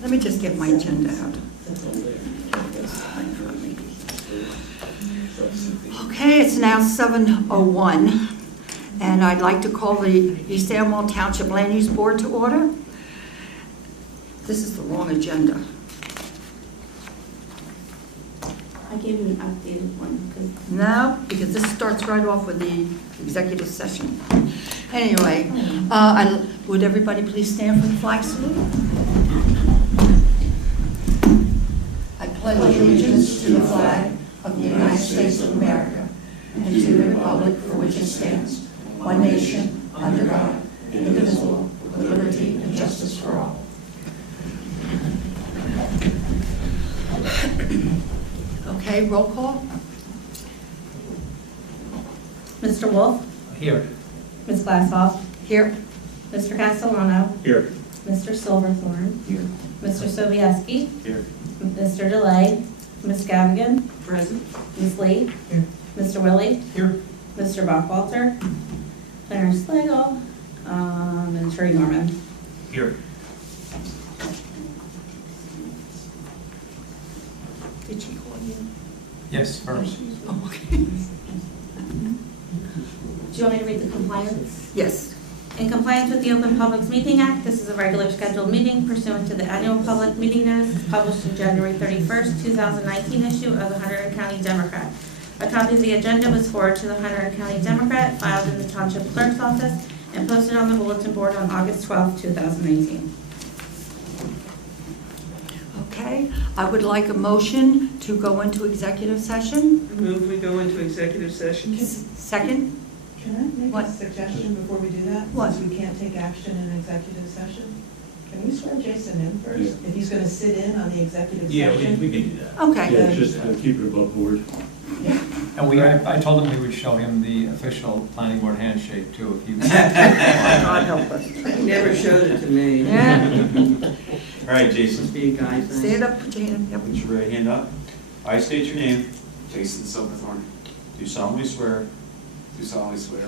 Let me just get my agenda out. Okay, it's now 7:01, and I'd like to call the East Amwell Township Land Use Board to order. This is the wrong agenda. I gave you an updated one No, because this starts right off with the executive session. Anyway, would everybody please stand for the flag salute? I pledge allegiance to the flag of the United States of America and to the republic for which it stands, one nation, under God, indivisible, with liberty and justice for all. Okay, roll call. Mr. Wolf? Here. Ms. Glasshoff? Here. Mr. Castellano? Here. Mr. Silverthorne? Here. Mr. Sobieski? Here. Mr. DeLay? Ms. Gavigan? Present. Ms. Lee? Here. Mr. Willie? Here. Mr. Bachwalter? Clarence Slagle? And Sherry Norman? Here. Did she call you? Yes, first. Oh, okay. Do you want me to read the compliance? Yes. In compliance with the Open Publics Meeting Act, this is a regular scheduled meeting pursuant to the annual public meeting notice published in January 31st, 2019 issue of the Hunterdon County Democrat. A copy of the agenda was forwarded to the Hunterdon County Democrat, filed in the Township Clerk's office, and posted on the bulletin board on August 12th, 2018. Okay, I would like a motion to go into executive session. Move we go into executive session. Second? Can I make What? a suggestion before we do that? What? Since we can't take action in executive session? Can we swear Jason in first? If he's going to sit in on the executive session? we can do that. Okay. Yeah, just keep it above board. And I told him we would show him the official planning board handshake too, if you. God help us. He never showed it to me. Yeah. All right, Jason, Must be a guy thing. Stand up, Gina. Yep. put your right hand up. I state your name, Jason Silverthorne, do solemnly swear do solemnly swear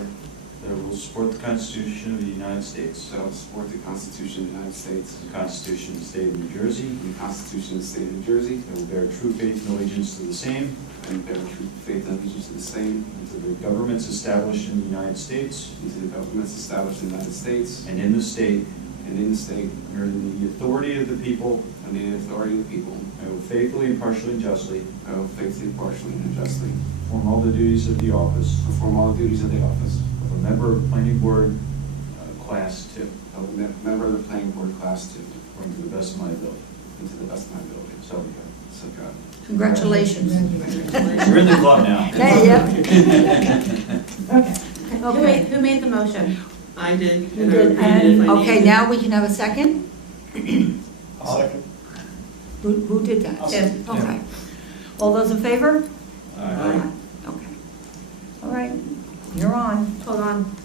that I will support the Constitution of the United States, that I will support the Constitution of the United States the Constitution of the State of New Jersey, and the Constitution of the State of New Jersey, and will bear true faith and allegiance to the same and bear true faith and allegiance to the same, and to the governments established in the United States and to the governments established in the United States and in the state, and in the state, under the authority of the people. and the authority of the people. I will faithfully, impartially, and justly I will faithfully, impartially, and justly perform all the duties of the office perform all the duties of the office of a member of Planning Board, Class 2, of a member of the Planning Board Class 2, according to the best of my ability. and to the best of my ability. So help me God. So God. Congratulations. You're in the club now. Hey, yep. Okay. Who made the motion? I did. You and I did, repeated if I okay, needed. now we can have a second? Second. Who did that? Tim. Okay. All those in favor? Aye. Okay. All right, you're on. Hold on.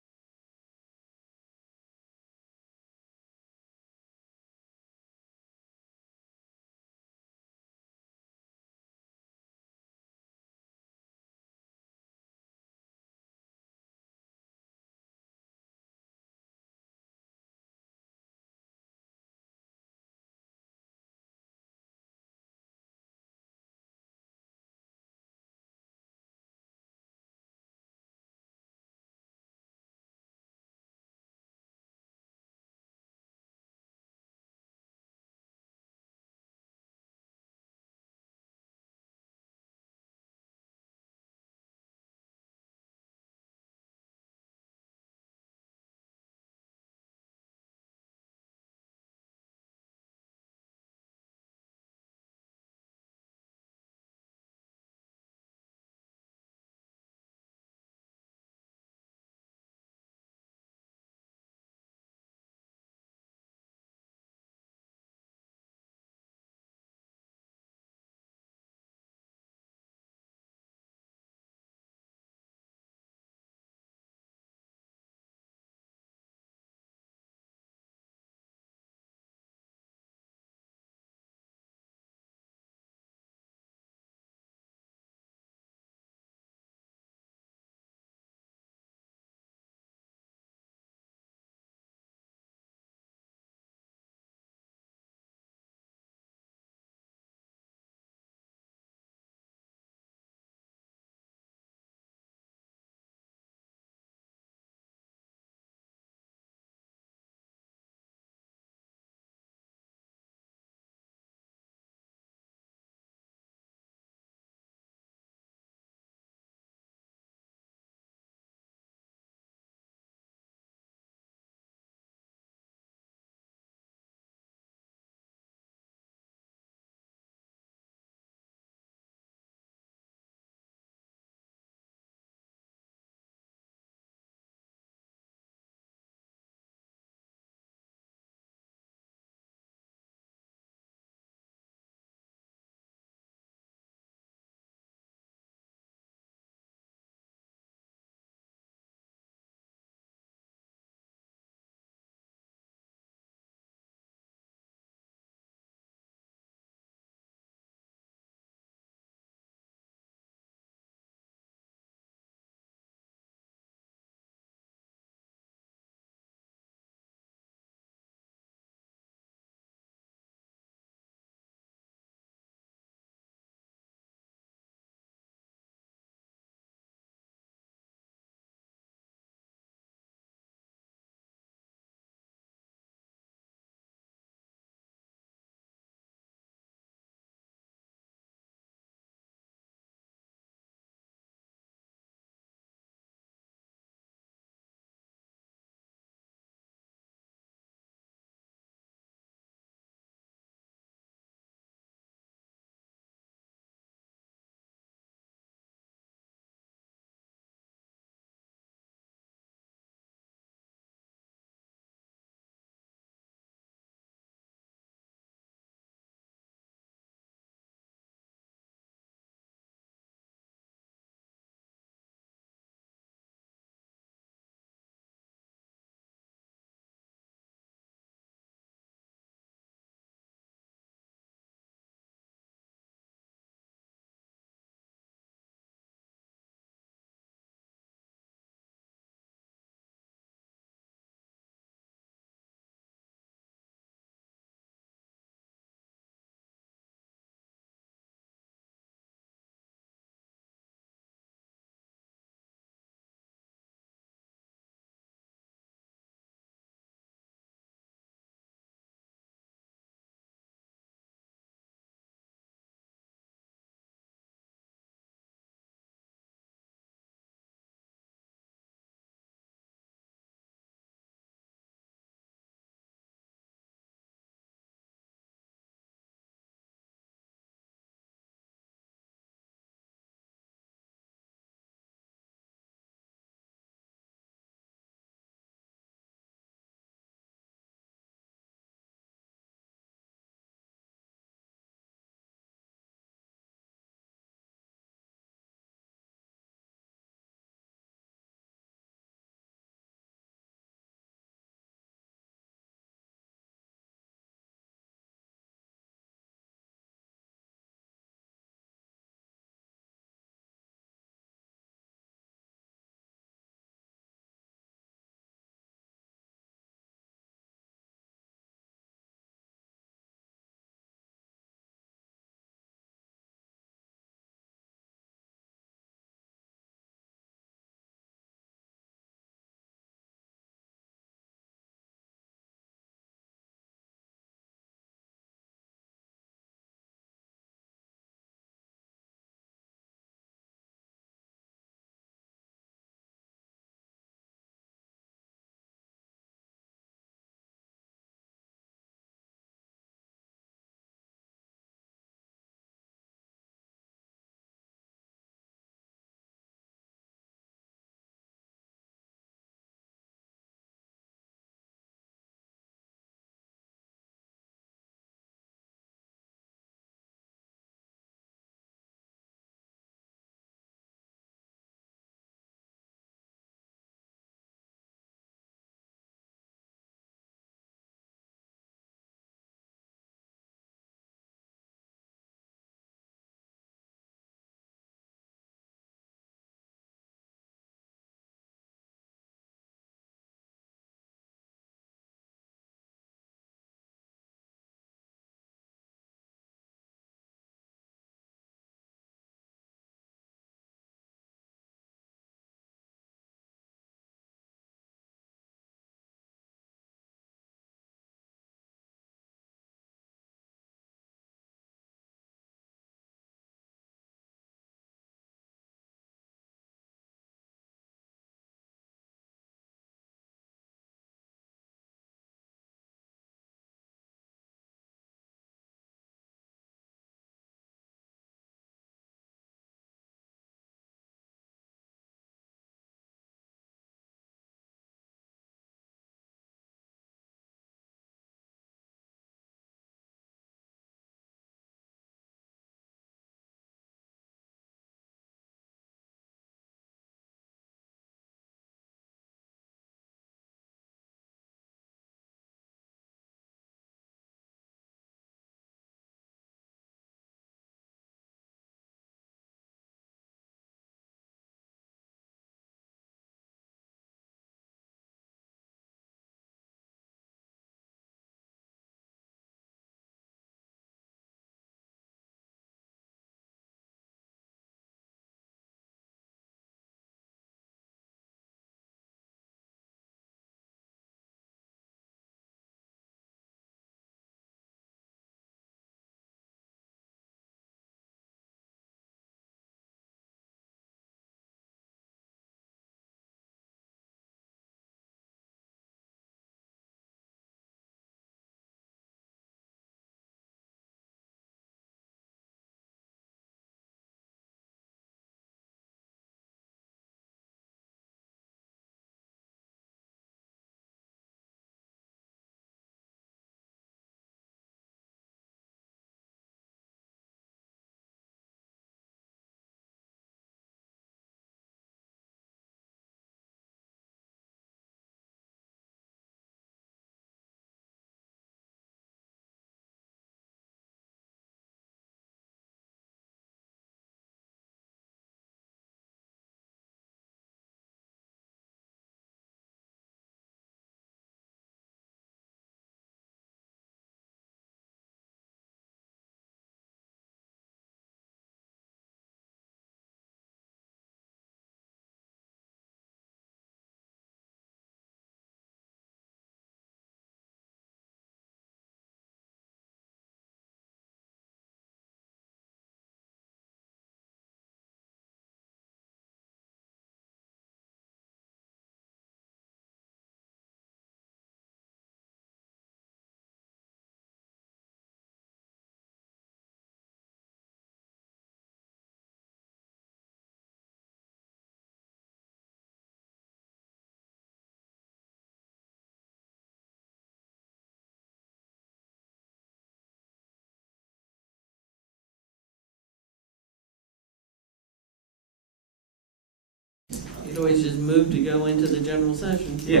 always just move to go into the general session. Yeah,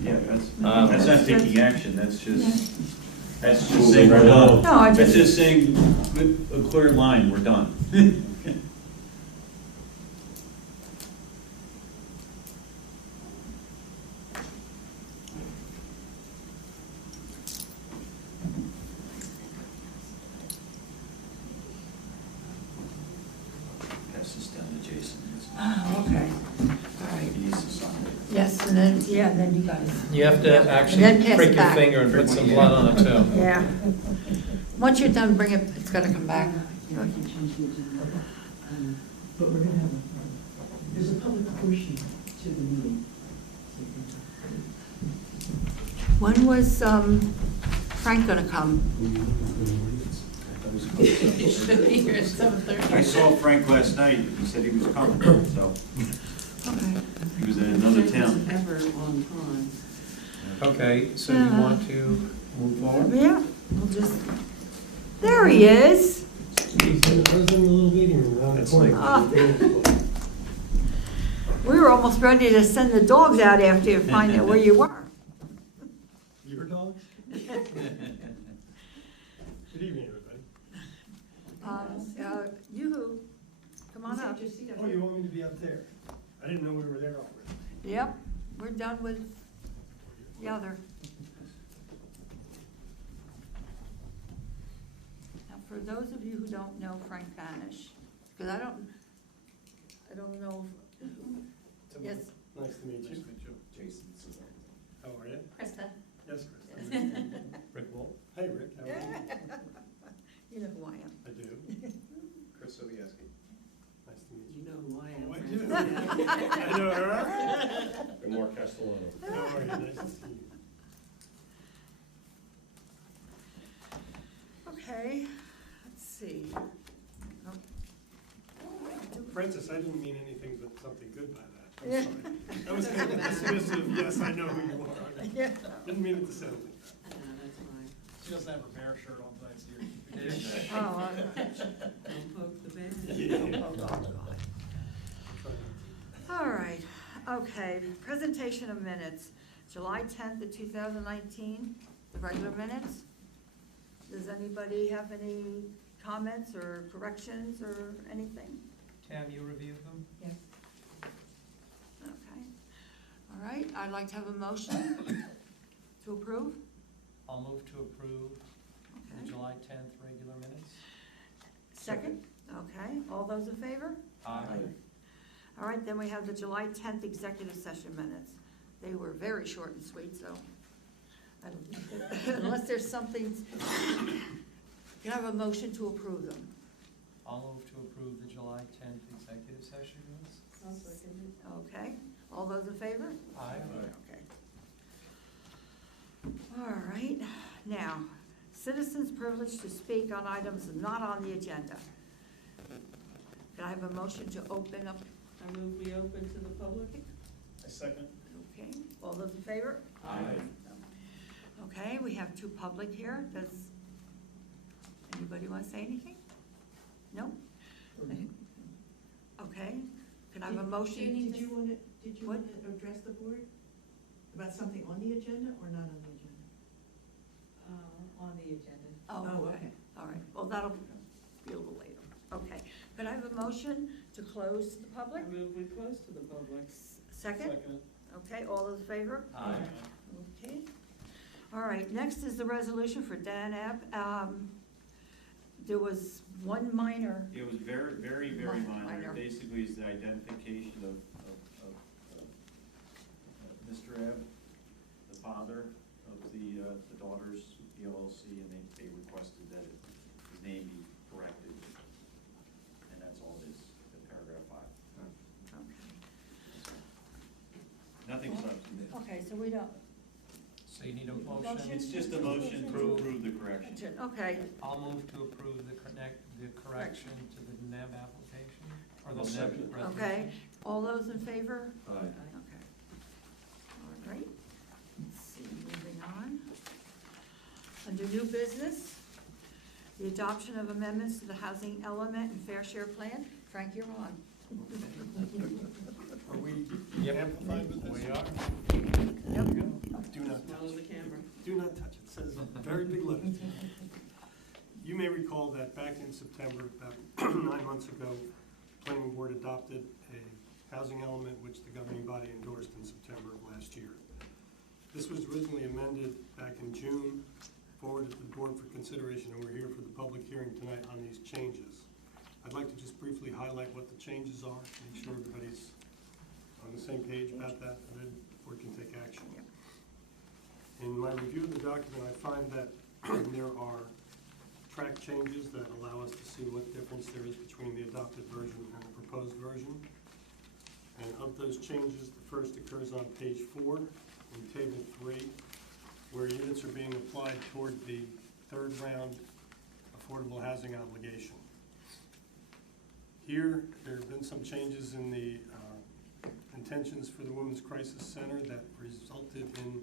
yeah, that's not taking action, that's just Moving saying we're right done. along. No, I That's just, just saying, with a clear line, we're done. Pass this down to Jason. oh, okay, all right. He needs to sign it. Yes, and then, yeah, and then you guys. You have Yeah. to And then actually pass prick it your back. finger and put some blood on it too. Yeah. Once you're done, bring it, it's gonna come back. But we're gonna have there's a public portion to the meeting. When was, Frank gonna come? He should be here at 7:30. I saw Frank last night, he said he was coming, so Okay. he was in another town. Ever on time. Okay, so you want to move forward? Yeah, we'll just, there he is. I was in the little meeting room around the corner. Ah. We were almost ready to send the dogs out after you find out where you were. Your dogs? Good evening, everybody. You, come on up. Oh, you want me to be up there? I didn't know we were there already. Yep, we're done with the other. Now, for those of you who don't know Frank Banish, because I don't know, yes, Nice to meet you. Jason Cesar. How are you? Krista. Yes, Chris. Rick Wolf? Hey, Rick, how are you? You know who I am. I do. Chris Sobieski. Nice to meet You you. know who I am. Oh, I Frank. do. I know her. And Mark Castellano. How are you? Nice to see you. Okay, let's see. Francis, I didn't mean anything but something good by that. Yeah. I'm sorry. That was kind of dismissive, yes, I know who you are. Yeah. Didn't mean it to sound like that. That's fine. She doesn't have a bear shirt on tonight's here. Oh, Don't poke the bear. Yeah. oh, God. Try not All right, okay, presentation of minutes, July 10th of 2019, the regular minutes. Does anybody have any comments or corrections or anything? Tam, you reviewed them? Yes. Okay, all right, I'd like to have a motion to approve. I'll move to approve the Okay. July 10th regular minutes. Second, okay, all those in favor? Aye. All right, then we have the July 10th executive session minutes. They were very short and sweet, so unless there's something, can I have a motion to approve them? I'll move to approve the July 10th executive session minutes. Okay, all those in favor? Aye. Okay. All right, now, citizens' privilege to speak on items not on the agenda. Can I have a motion to open up? I move we open to the public. I second. Okay, all those in favor? Aye. Okay, we have two public here. Does anybody want to say anything? No? Okay, can I have a motion? Did you want to What? address the board about something on the agenda or not on the agenda? On the agenda. Oh, okay, all right, well, that'll be a little later. Okay, could I have a motion to close the public? I move we close to the public. Second? Okay, all those in favor? Aye. Okay. All right, next is the resolution for Dan Ebb. There was one minor, It was very, very, very minor. Minor. It basically is the identification of Mr. Ebb, the father of the daughters, the LLC, and they requested that his name be corrected. And that's all it is, in paragraph 5. Nothing substantive. okay, so we don't, So you need a motion? It's just a motion to approve the correction. okay, I'll move to approve the correction to the NEB application, or the I'll NEB second. resolution. okay. All those in favor? Aye. Okay. All right. Let's see, moving on. Under new business, the adoption of amendments to the housing element and fair share plan. Frank, you're on. Are we Yep. amplified with this? We are. Do not touch Follow the it. camera. Do not touch it. It says very big letters. You may recall that back in September, about 9 months ago, the planning board adopted a housing element which the governing body endorsed in September of last year. This was originally amended back in June, forwarded to the board for consideration, and we're here for the public hearing tonight on these changes. I'd like to just briefly highlight what the changes are, make sure everybody's on the same page about that, and then the board can take action. In my review of the document, I find that there are track changes that allow us to see what difference there is between the adopted version and the proposed version. And of those changes, the first occurs on page 4 in table 3, where units are being applied toward the third round affordable housing obligation. Here, there have been some changes in the intentions for the Women's Crisis Center that resulted in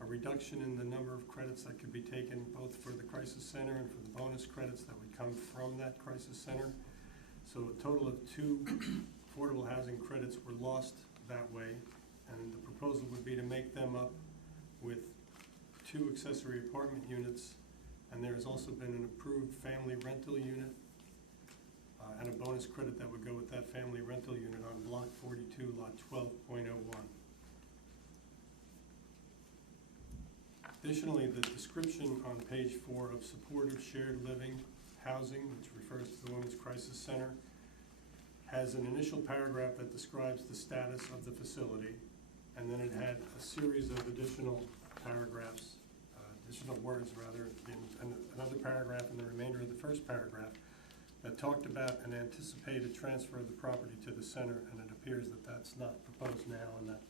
a reduction in the number of credits that could be taken both for the Crisis Center and for the bonus credits that would come from that Crisis Center. So a total of 2 affordable housing credits were lost that way, and the proposal would be to make them up with 2 accessory apartment units, and there has also been an approved family rental unit and a bonus credit that would go with that family rental unit on block 42, lot 12.01. Additionally, the description on page 4 of supportive shared living housing, which refers to the Women's Crisis Center, has an initial paragraph that describes the status of the facility, and then it had a series of additional paragraphs, additional words rather, in another paragraph in the remainder of the first paragraph that talked about an anticipated transfer of the property to the center, and it appears that that's not proposed now, and that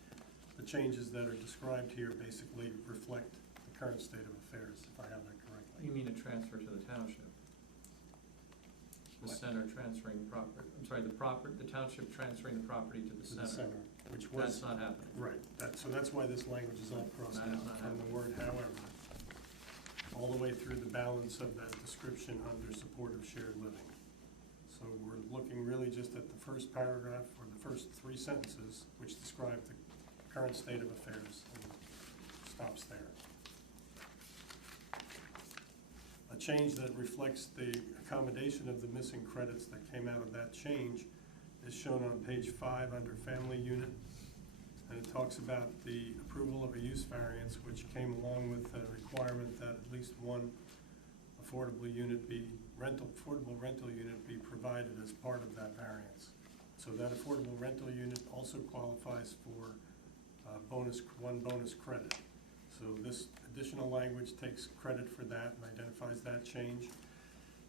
the changes that are described here basically reflect the current state of affairs, if I have that correctly. You mean a transfer to the township? The center transferring the property, I'm sorry, the township transferring the property to the To the center. center, which was. That's not happening. Right, so that's why this language is all crossed That is out not from the happening. word however, all the way through the balance of that description under supportive shared living. So we're looking really just at the first paragraph, or the first 3 sentences, which describe the current state of affairs, and stops there. A change that reflects the accommodation of the missing credits that came out of that change is shown on page 5 under family unit, and it talks about the approval of a use variance, which came along with a requirement that at least one affordable rental unit be provided as part of that variance. So that affordable rental unit also qualifies for one bonus credit. So this additional language takes credit for that and identifies that change.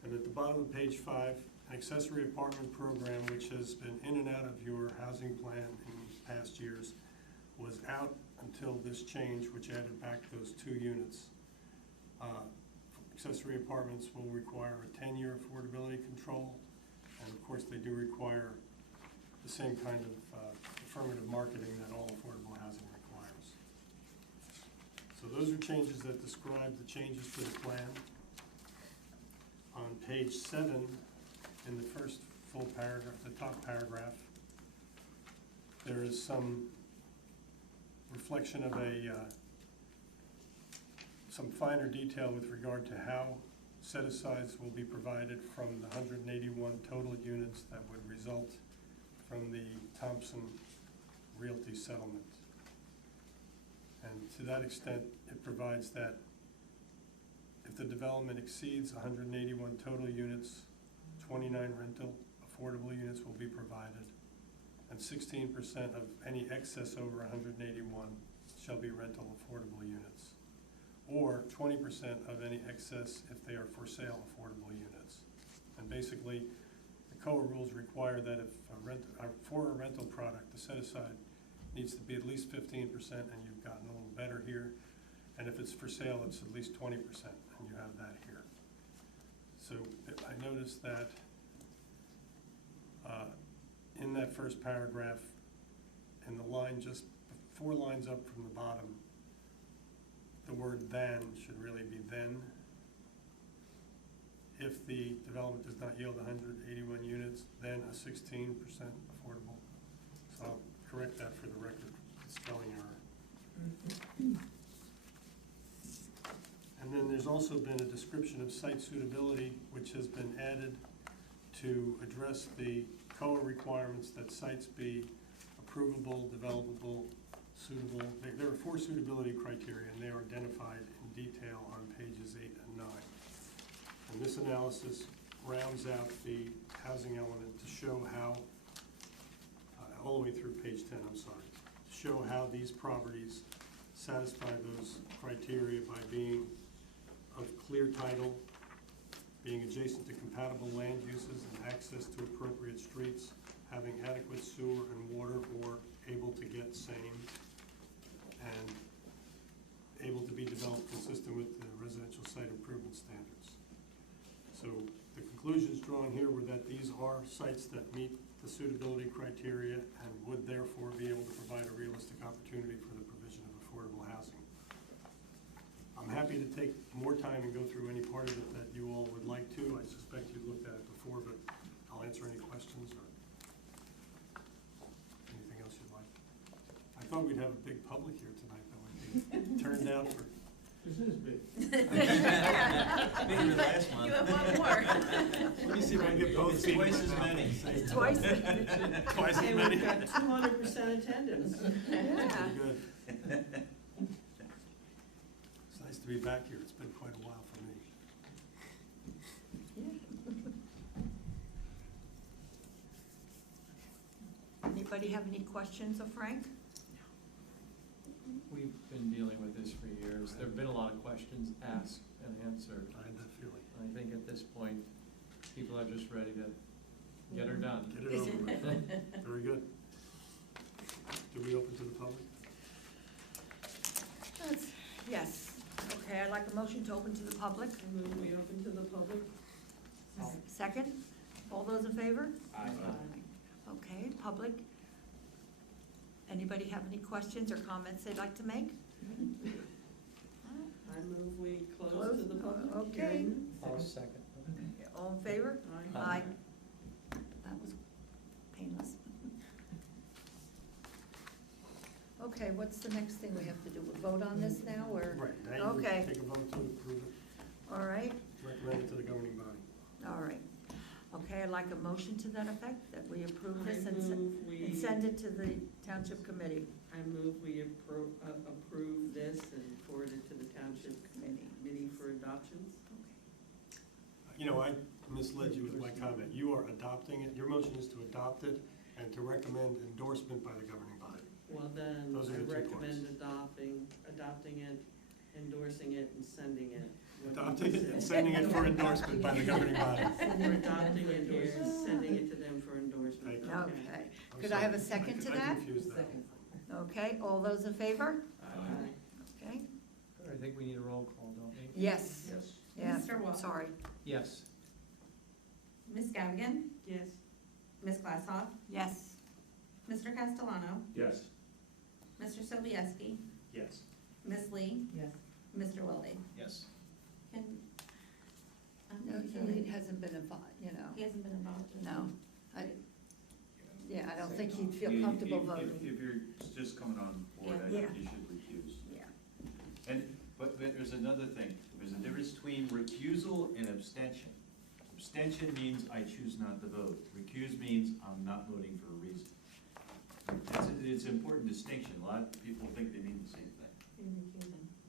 And at the bottom of page 5, an accessory apartment program, which has been in and out of your housing plan in past years, was out until this change, which added back those 2 units. Accessory apartments will require a 10-year affordability control, and of course they do require the same kind of affirmative marketing that all affordable housing requires. So those are changes that describe the changes to the plan. On page 7, in the first full paragraph, the top paragraph, there is some reflection of some finer detail with regard to how set-asides will be provided from the 181 total units that would result from the Thompson Realty settlement. And to that extent, it provides that if the development exceeds 181 total units, 29 rental affordable units will be provided, and 16% of any excess over 181 shall be rental affordable units, or 20% of any excess if they are for sale affordable units. And basically, the COA rules require that if for a rental product, the set-aside needs to be at least 15%, and you've gotten a little better here. And if it's for sale, it's at least 20%, and you have that here. So I noticed that in that first paragraph, in the line just 4 lines up from the bottom, the word "then" should really be "then." If the development does not yield 181 units, then a 16% affordable. So I'll correct that for the record, spelling error. And then there's also been a description of site suitability, which has been added to address the COA requirements that sites be approvable, developable, suitable. There are 4 suitability criteria, and they are identified in detail on pages 8 and 9. And this analysis rounds out the housing element to show how, all the way through page 10, I'm sorry, to show how these properties satisfy those criteria by being of clear title, being adjacent to compatible land uses and access to appropriate streets, having adequate sewer and water or able to get same, and able to be developed consistent with the residential site improvement standards. So the conclusions drawn here were that these are sites that meet the suitability criteria and would therefore be able to provide a realistic opportunity for the provision of affordable housing. I'm happy to take more time and go through any part of it that you all would like to. I suspect you've looked at it before, but I'll answer any questions or anything else you'd like. I thought we'd have a big public here tonight that would be turned out for. This is big. Bigger than last month. You have one more. Let me see if I can get both It's feet in twice my as mouth. many. Twice. Twice as And many. we've got 200% attendance. Yeah. Pretty good. It's nice to be back here. It's been quite a while for me. Anybody have any questions of Frank? We've been dealing with this for years. There've been a lot of questions asked and answered. I had that feeling. I think at this point, people are just ready to get her done. Get it over with. Very good. Do we open to the public? Yes. Okay, I'd like a motion to open to the public. I move we open to the public. Second? All those in favor? Aye. Okay, public. Anybody have any questions or comments they'd like to make? I move we close Close? to the public. Okay. hearing. I'll second. All in favor? Aye. Aye. That was painless. Okay, what's the next thing we have to do? We'll vote on this now, or? Right, now you Okay. take a vote to approve it, All right, recommend it to the governing body. all right. Okay, I'd like a motion to that effect, that we approve I this and move we. send it to the township committee. I move we approve this and forward it to the township committee for adoption. You know, I misled you with my comment. You are adopting it. Your motion is to adopt it and to recommend endorsement by the governing body. Well, then Those are I the 2 recommend parts. adopting it, endorsing it, and sending it. What Adopting you it and said. sending it for endorsement by the governing body. We're adopting it here, and sending it to them for endorsement. Thank you. Okay, I'm could I have a sorry. second to I that? confused that. Okay, all those in favor? Aye. Okay, I think we need a roll call, don't we? yes, Yes. yeah, Mr. Wall. sorry. Yes. Ms. Gavigan, Yes. Ms. Glasshoff, Yes, Mr. Castellano, Yes. Mr. Sobieski, Yes. Ms. Lee, Yes. Mr. Wilde. Yes. Can, no, he hasn't been involved, you know, he hasn't been involved in. no. Yeah, I don't think he'd You- feel comfortable if- voting. If you're just coming on board, I Yeah. think you should recuse. Yeah, But there's another thing, there's a difference between recusal and abstention. Abstention means I choose not to vote. Recuse means I'm not voting for a reason. It's an important distinction. A lot of people think they mean the same thing.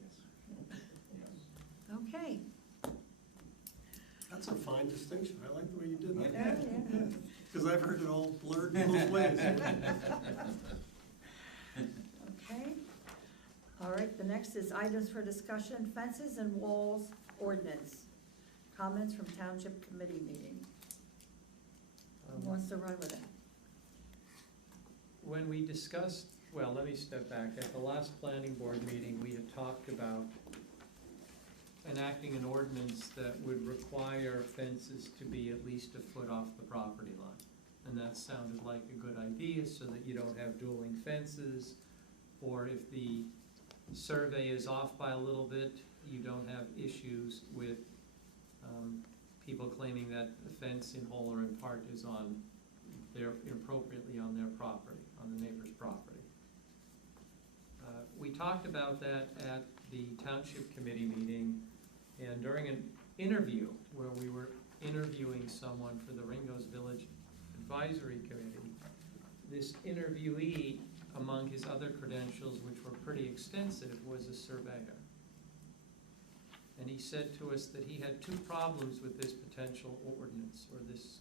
Yes. okay. That's a fine distinction. I like the way you did that. Yeah, yeah. Because I've heard it all blurred both ways. Okay. All right, the next is items for discussion, fences and walls ordinance. Comments from township committee meeting. Who wants to run with it? When we discussed, well, let me step back. At the last planning board meeting, we had talked about enacting an ordinance that would require fences to be at least a foot off the property line. And that sounded like a good idea, so that you don't have dueling fences, or if the survey is off by a little bit, you don't have issues with people claiming that the fence in whole or in part is on inappropriately on their property, on the neighbor's property. We talked about that at the township committee meeting, and during an interview where we were interviewing someone for the Ringo's Village Advisory Committee, this interviewee, among his other credentials, which were pretty extensive, was a surveyor. And he said to us that he had two problems with this potential ordinance, or this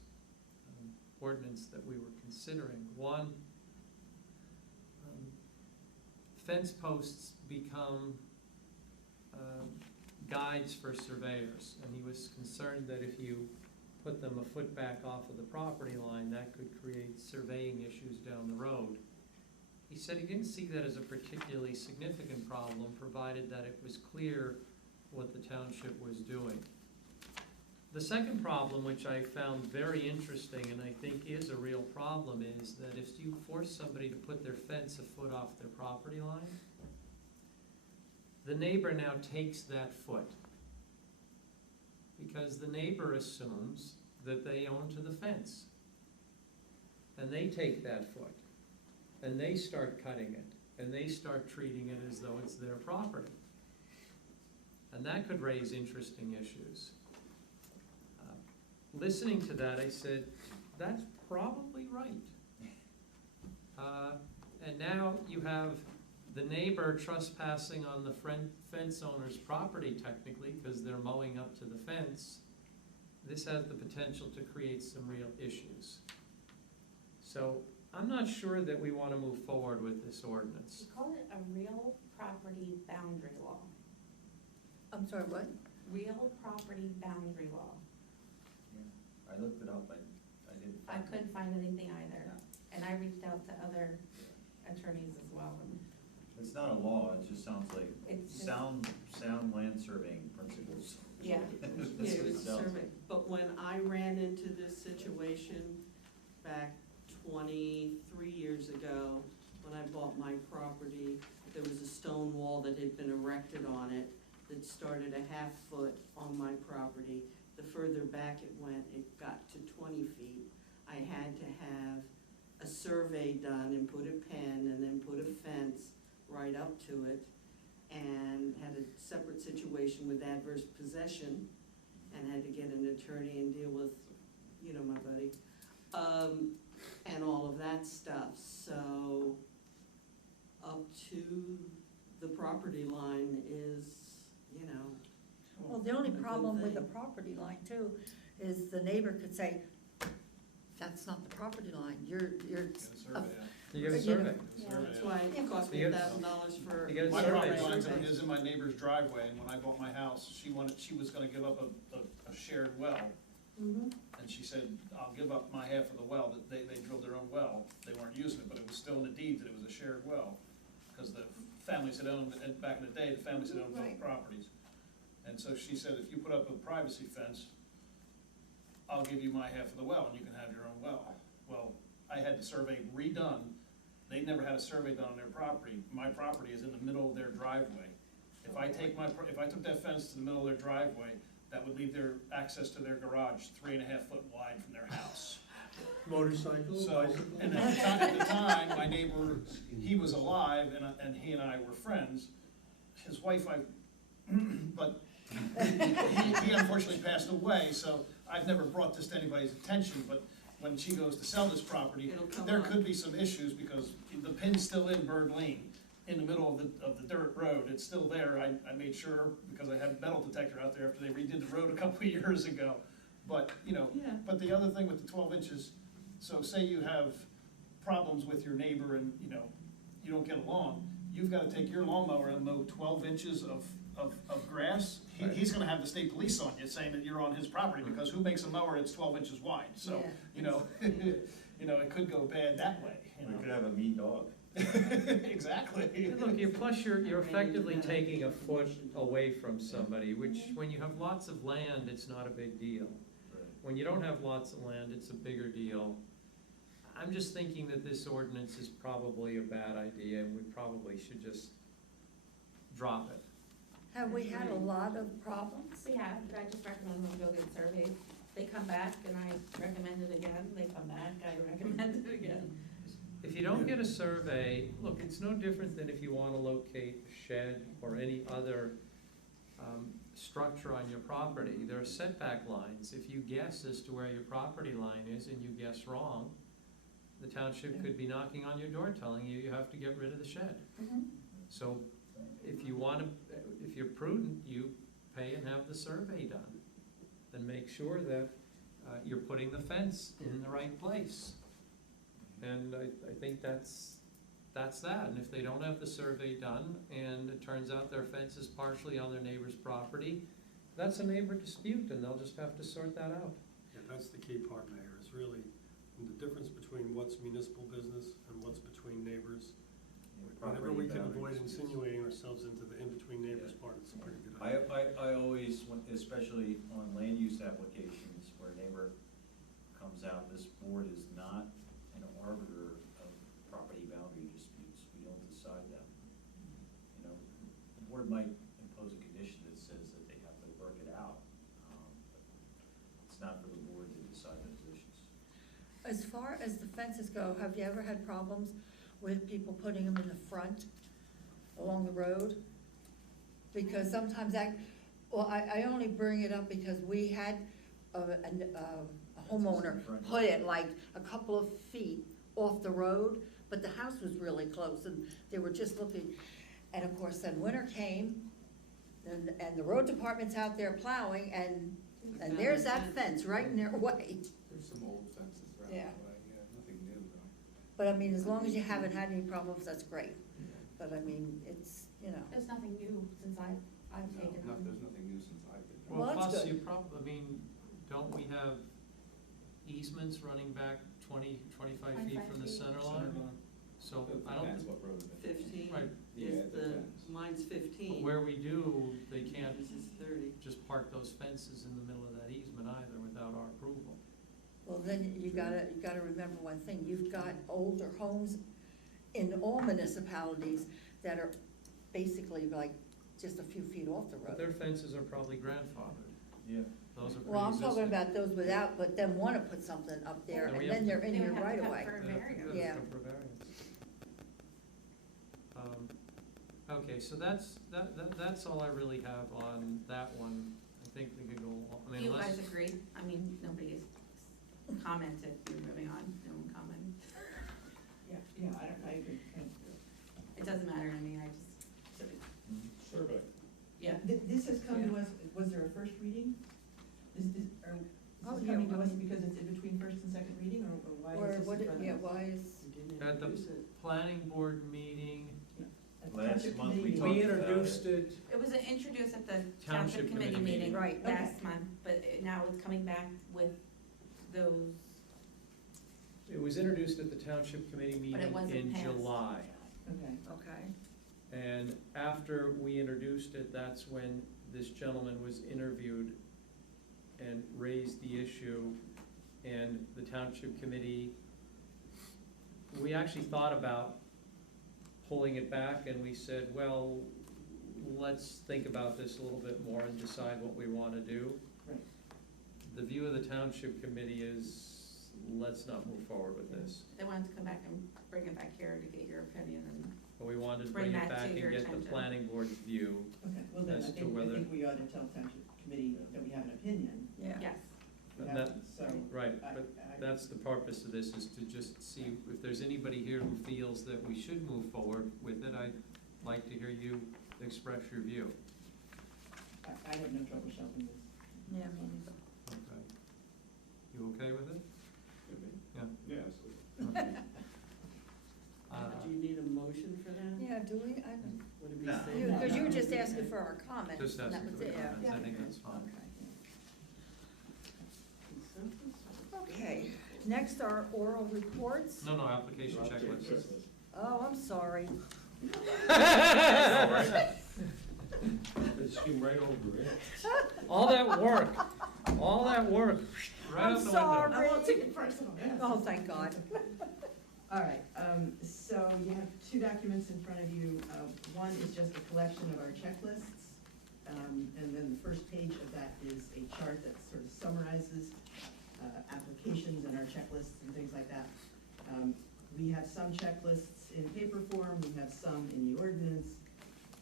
ordinance that we were considering. One, fence posts become guides for surveyors, and he was concerned that if you put them a foot back off of the property line, that could create surveying issues down the road. He said he didn't see that as a particularly significant problem, provided that it was clear what the township was doing. The second problem, which I found very interesting and I think is a real problem, is that if you force somebody to put their fence a foot off their property line, the neighbor now takes that foot, because the neighbor assumes that they own to the fence. And they take that foot, and they start cutting it, and they start treating it as though it's their property. And that could raise interesting issues. Listening to that, I said, that's probably right. And now you have the neighbor trespassing on the fence owner's property technically, because they're mowing up to the fence. This has the potential to create some real issues. So I'm not sure that we want to move forward with this ordinance. We call it a real property boundary law. I'm sorry, what? Real property boundary law. I looked it up, I didn't. I couldn't find anything either, Yeah. and I reached out to other attorneys as well, and It's not a law, it just sounds like it's just, sound land surveying principles. yeah. Yeah, it was survey, but when I ran into this situation back 23 years ago, when I bought my property, there was a stone wall that had been erected on it that started a half foot on my property. The further back it went, it got to 20 feet. I had to have a survey done and put a pin and then put a fence right up to it, and had a separate situation with adverse possession, and had to get an attorney and deal with, you know, my buddy, and all of that stuff. So up to the property line is, you know. Well, the only a good problem with the thing. property line too is the neighbor could say, that's not the property line, you're, You get a You know, survey. Yeah. That's why it cost me You get- $1,000 for. you get a My survey. property line survey. is in my neighbor's driveway, and when I bought my house, she was gonna give up a shared well. Mhm. And she said, I'll give up my half of the well, that they drilled their own well, they weren't using it, but it was still in the deed that it was a shared well. Cause the families had owned, and back in the day, the families had owned both Right. properties. And so she said, if you put up a privacy fence, I'll give you my half of the well, and you can have your own well. Well, I had the survey redone, they never had a survey done on their property, my property is in the middle of their driveway. If I took that fence to the middle of their driveway, that would leave their access to their garage 3.5 foot wide from their house. Motorcycle, So, bicycle? and at the time, my neighbor, he was alive, and he and I were friends. His wife, but he unfortunately passed away, so I've never brought this to anybody's attention, but when she goes to sell this property, It'll come there up. could be some issues, because the pin's still in Bird Lane, in the middle of the dirt road, it's still there. I made sure, because I had a metal detector out there after they redid the road a couple of years ago. But, you know, Yeah. but the other thing with the 12 inches, so say you have problems with your neighbor and, you know, you don't get along, you've gotta take your lawnmower and mow 12 inches of grass. He's gonna have the state police on you saying that you're on his property, because who makes a mower that's 12 inches wide? So, Yeah. you know, you know, it could go bad that way, you We know? could have a mean dog. Exactly. Look, you're effectively taking a foot away from somebody, which, when you have lots of land, it's not a big deal. When you don't have lots of land, it's a bigger deal. I'm just thinking that this ordinance is probably a bad idea, and we probably should just drop it. have we had a lot of problems? We have, but I just recommend them go get surveyed. They come back and I recommend it again, they come back, I recommend it again. If you don't get a survey, look, it's no different than if you wanna locate a shed or any other, structure on your property. There are setback lines. If you guess as to where your property line is and you guess wrong, the township could be knocking on your door telling you you have to get rid of the shed. So if you wanna, if you're prudent, you pay and have the survey done. Then make sure that, you're putting the fence in the right place. And I think that's that, and if they don't have the survey done, and it turns out their fence is partially on their neighbor's property, that's a neighbor dispute, and they'll just have to sort that out. Yeah, that's the key part, Mayor, is really the difference between what's municipal business and what's between neighbors. Whenever we can avoid insinuating ourselves into the in-between neighbors part, it's a pretty good idea. I always, especially on land use applications where a neighbor comes out, this board is not an arbiter of property boundary disputes. We don't decide them. You know, the board might impose a condition that says that they have to work it out. But it's not for the board to decide those issues. As far as the fences go, have you ever had problems with people putting them in the front along the road? Because sometimes I only bring it up because we had a homeowner put it like a couple of feet off the road, but the house was really close and they were just looking. And of course, then winter came and the road department's out there plowing and there's that fence right in their way. There's some old fences around Yeah. the way, yeah, nothing new though. But I mean, as long as you haven't had any problems, that's great. But I mean, it's, you know. There's nothing new since I've No, taken them. there's nothing new since I've been. Well, Well, that's plus good. you probably, I mean, don't we have easements running back 20, 25 feet 25 from the feet. center line? So I don't, Depends what road it is. 15 right, Yeah, is it the, depends. mine's but 15. where we do, they can't This is 30. just park those fences in the middle of that easement either without our approval. Well, then you gotta remember one thing, you've got older homes in all municipalities that are basically like just a few feet off the But road. their fences are probably grandfathered. Yeah. Those are Well, I'm talking pre-existing. about those without, but then wanna put something up there Then we and have then they're to- in They your would have right to of cut way. for a They have to variance. go Yeah. for variance. Okay, so that's all I really have on that one. I think we could go, I mean, You unless. guys agree? I mean, nobody's commented, we're moving on, no one commented. I agree. It doesn't matter to me, I just, Survey. yeah. This has come to us, was there a first reading? Is this Oh, coming yeah, to us I mean- because it's in between first and second reading, or why Or is this what, in front of us? why is, We didn't At the introduce it. planning board meeting, At the Last township month committee we meeting? we talked about introduced it, It was introduced at the Township township committee committee meeting Right, last month, but now it's coming back with those, it was introduced at the township committee But it meeting wasn't in passed. July. Okay. okay, And after we introduced it, that's when this gentleman was interviewed and raised the issue. And the township committee, we actually thought about pulling it back, and we said, well, let's think about this a little bit more and decide what we wanna do. Right. The view of the township committee is, let's not move forward with this. they wanted to come back and bring it back here to get your opinion and. But we wanted to Bring bring it that back to and your get the attention. planning board's view. Okay, well then, As I to think whether- we ought to tell township committee that we have an opinion. yeah. Yes, We And that- haven't, so. Right, I- but I- that's the purpose of this, is to just see if there's anybody here who feels that we should move forward with it. I'd like to hear you express your view. I have no trouble shelving this. Yeah, me neither. Okay. You okay with it? Could be. Yeah. Yeah, absolutely. Okay. Do you need a motion for that? Yeah, do we, Would it be No. safe? because you were just asking for our comments, Just and that asking was for the it, yeah. comments, I think that's fine. Consensus? Okay, next are oral reports. No, application checklist. Oh, I'm sorry. Let's skim right over it. All that work, right I'm out the window. sorry. I won't take it personal, yes. Oh, thank God. All right, so you have two documents in front of you. One is just a collection of our checklists. And then the first page of that is a chart that sort of summarizes applications and our checklists and things like that. We have some checklists in paper form, we have some in the ordinance,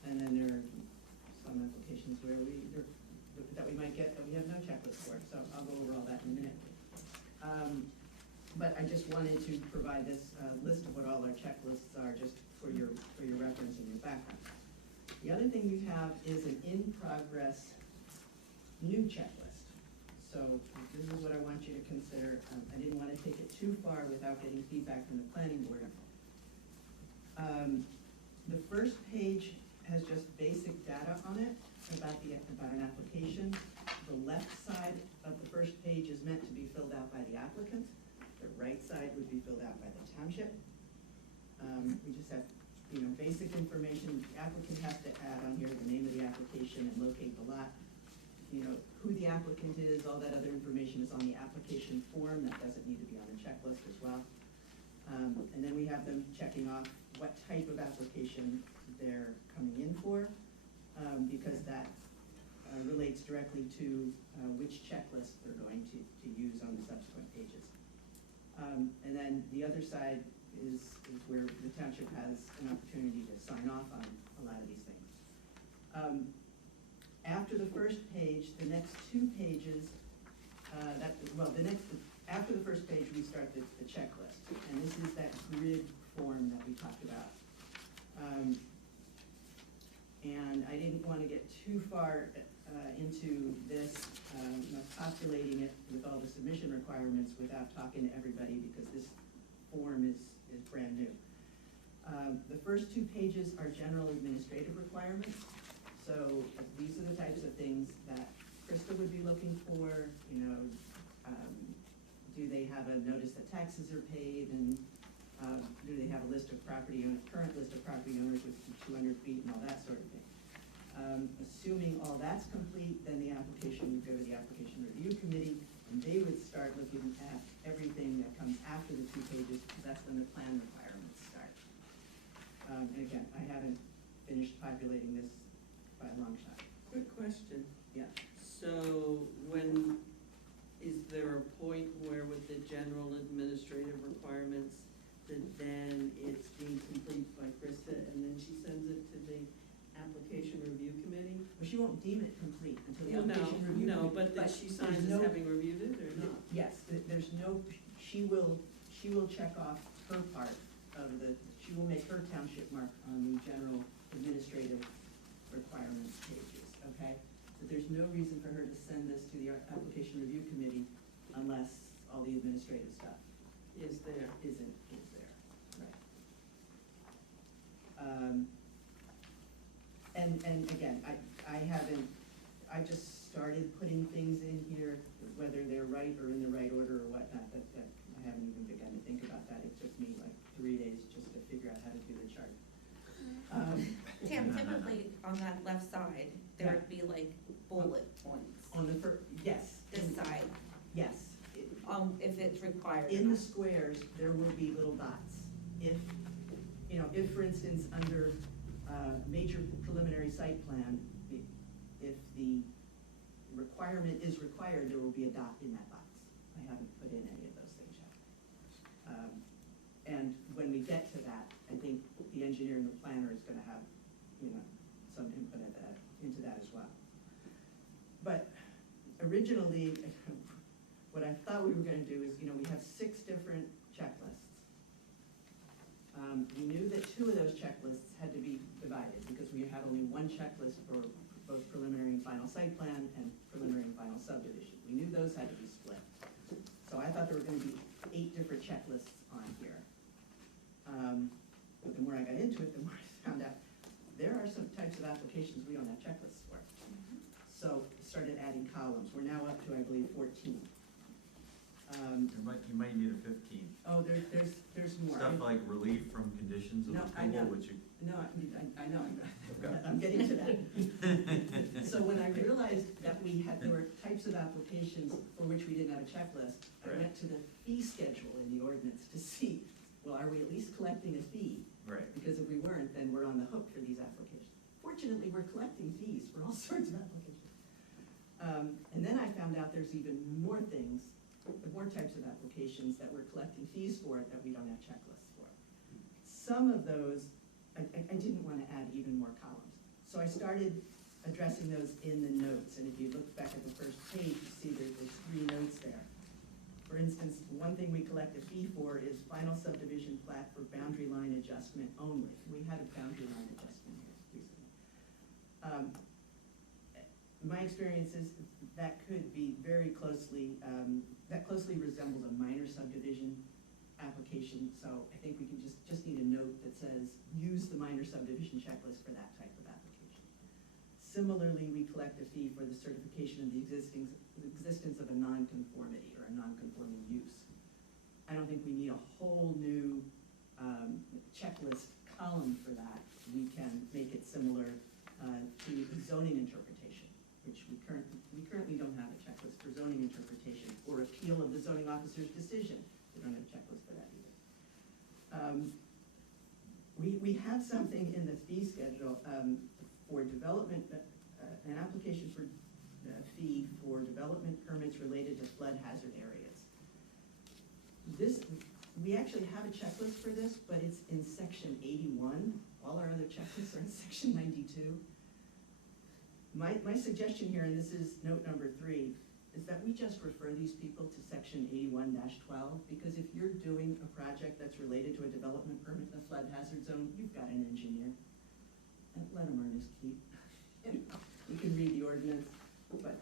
and then there are some applications where that we might get that we have no checklist for, so I'll go over all that in a minute. But I just wanted to provide this list of what all our checklists are, just for your reference and your background. The other thing you have is an in-progress new checklist. So this is what I want you to consider. I didn't want to take it too far without getting feedback from the planning board. The first page has just basic data on it about an application. The left side of the first page is meant to be filled out by the applicant. The right side would be filled out by the township. We just have, basic information. The applicant has to add on here the name of the application and locate the lot. Who the applicant is, all that other information is on the application form. That doesn't need to be on the checklist as well. And then we have them checking off what type of application they're coming in for, because that relates directly to which checklist they're going to use on the subsequent pages. And then the other side is where the township has an opportunity to sign off on a lot of these things. After the first page, the next two pages, after the first page, we start the checklist. And this is that grid form that we talked about. And I didn't want to get too far into this, populating it with all the submission requirements without talking to everybody, because this form is brand new. The first two pages are general administrative requirements. So these are the types of things that Krista would be looking for. Do they have a notice that taxes are paid, and do they have a list of current list of property owners with 200 feet and all that sort of thing. Assuming all that's complete, then the application would go to the application review committee, and they would start looking at everything that comes after the 2 pages, because that's when the plan requirements start. And again, I haven't finished populating this by a long shot. Quick question. Yeah. So is there a point where with the general administrative requirements that then it's deemed complete by Krista and then she sends it to the application review committee? Well, she won't deem it complete until the application review committee. No, but that she signs as having reviewed it or not? Yes, there's no, she will check off her part of she will make her township mark on the general administrative requirements pages, okay? But there's no reason for her to send this to the application review committee unless all the administrative stuff Is there? is there, right? And again, I just started putting things in here, whether they're right or in the right order or whatnot, that I haven't even begun to think about that. It took me like 3 days just to figure out how to do the chart. Tam, typically on that left side, there would be like bullet points. On the first, yes. This side, Yes. if it's required. In the squares, there will be little dots. If for instance, under major preliminary site plan, if the requirement is required, there will be a dot in that box. I haven't put in any of those things yet. And when we get to that, I think the engineer and the planner is gonna have, some input into that as well. But originally, what I thought we were gonna do is, we have 6 different checklists. We knew that 2 of those checklists had to be divided, because we had only one checklist for both preliminary and final site plan and preliminary and final subdivision. We knew those had to be split. So I thought there were gonna be 8 different checklists on here. But the more I got into it, the more I found out there are some types of applications we don't have checklists for. So started adding columns. We're now up to, I believe, 14. You might need a 15. Oh, there's more. Stuff like relief from conditions of No, I know. approval, which you. No, I know, I'm getting to that. So when I realized that there were types of applications for which we didn't have a checklist, I went to the fee schedule in the ordinance to see, well, are we at least collecting a fee? Right. Because if we weren't, then we're on the hook for these applications. Fortunately, we're collecting fees for all sorts of applications. And then I found out there's even more things, more types of applications that we're collecting fees for that we don't have checklists for. some of those, I didn't want to add even more columns. So I started addressing those in the notes, and if you look back at the first page, you see there's 3 notes there. For instance, one thing we collect a fee for is final subdivision plat for boundary line adjustment only. We had a boundary line adjustment here recently. My experience is that could be very closely, that closely resembles a minor subdivision application, so I think we can just need a note that says, use the minor subdivision checklist for that type of application. Similarly, we collect a fee for the certification of the existence of a nonconformity or a nonconforming use. I don't think we need a whole new checklist column for that. We can make it similar to zoning interpretation, which we currently don't have a checklist for zoning interpretation, or appeal of the zoning officer's decision. We don't have a checklist for that either. We have something in the fee schedule for development, an application for fee for development permits related to flood hazard areas. We actually have a checklist for this, but it's in section 81. All our other checklists are in section 92. My suggestion here, and this is note number 3, is that we just refer these people to section 81-12, because if you're doing a project that's related to a development permit in a flood hazard zone, you've got an engineer. And let him earn his keep. You can read the ordinance, but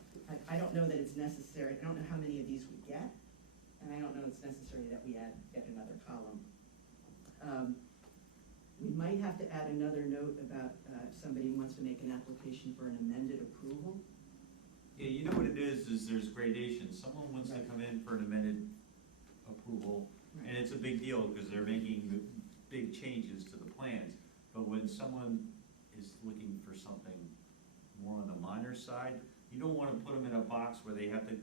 I don't know that it's necessary. I don't know how many of these we get, and I don't know it's necessary that we add yet another column. We might have to add another note about if somebody wants to make an application for an amended approval. Yeah, you know what it is there's gradation. Someone wants to come in for an amended approval, and it's a big deal because they're making big changes to the plans. But when someone is looking for something more on the minor side, you don't want to put them in a box where they have to,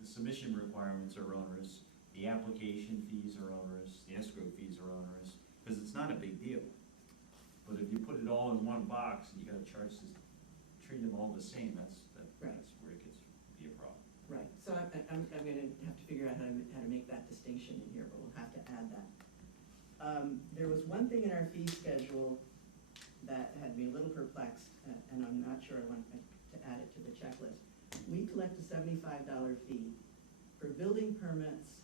the submission requirements are onerous, the application fees are onerous, the escrow fees are onerous, because it's not a big deal. But if you put it all in one box and you got to treat them all the same, that's where it gets to be a problem. Right, so I'm gonna have to figure out how to make that distinction in here, but we'll have to add that. There was one thing in our fee schedule that had me a little perplexed, and I'm not sure I want to add it to the checklist. We collect a $75 fee for building permits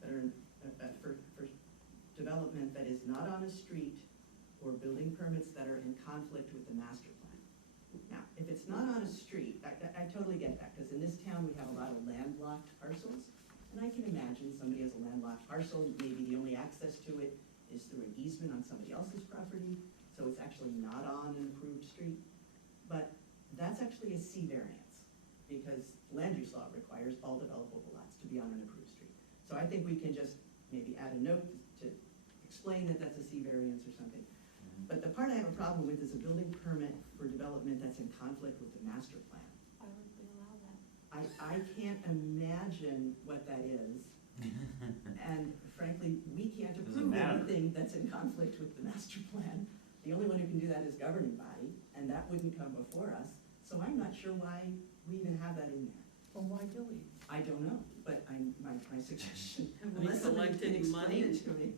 that are, for development that is not on a street, or building permits that are in conflict with the master plan. Now, if it's not on a street, I totally get that, because in this town, we have a lot of landlocked parcels, and I can imagine somebody has a landlocked parcel, maybe the only access to it is through an easement on somebody else's property, so it's actually not on an approved street. But that's actually a C variance, because land use law requires all developable lots to be on an approved street. So I think we can just maybe add a note to explain that that's a C variance or something. But the part I have a problem with is a building permit for development that's in conflict with the master plan. Why would we allow that? I can't imagine what that is. And frankly, we can't approve anything that's in conflict with the master plan. The only one who can do that is governing body, and that wouldn't come before us. So I'm not sure why we even have that in there. Well, why do we? I don't know, but my suggestion, Have we unless somebody can collected explain money? it to me.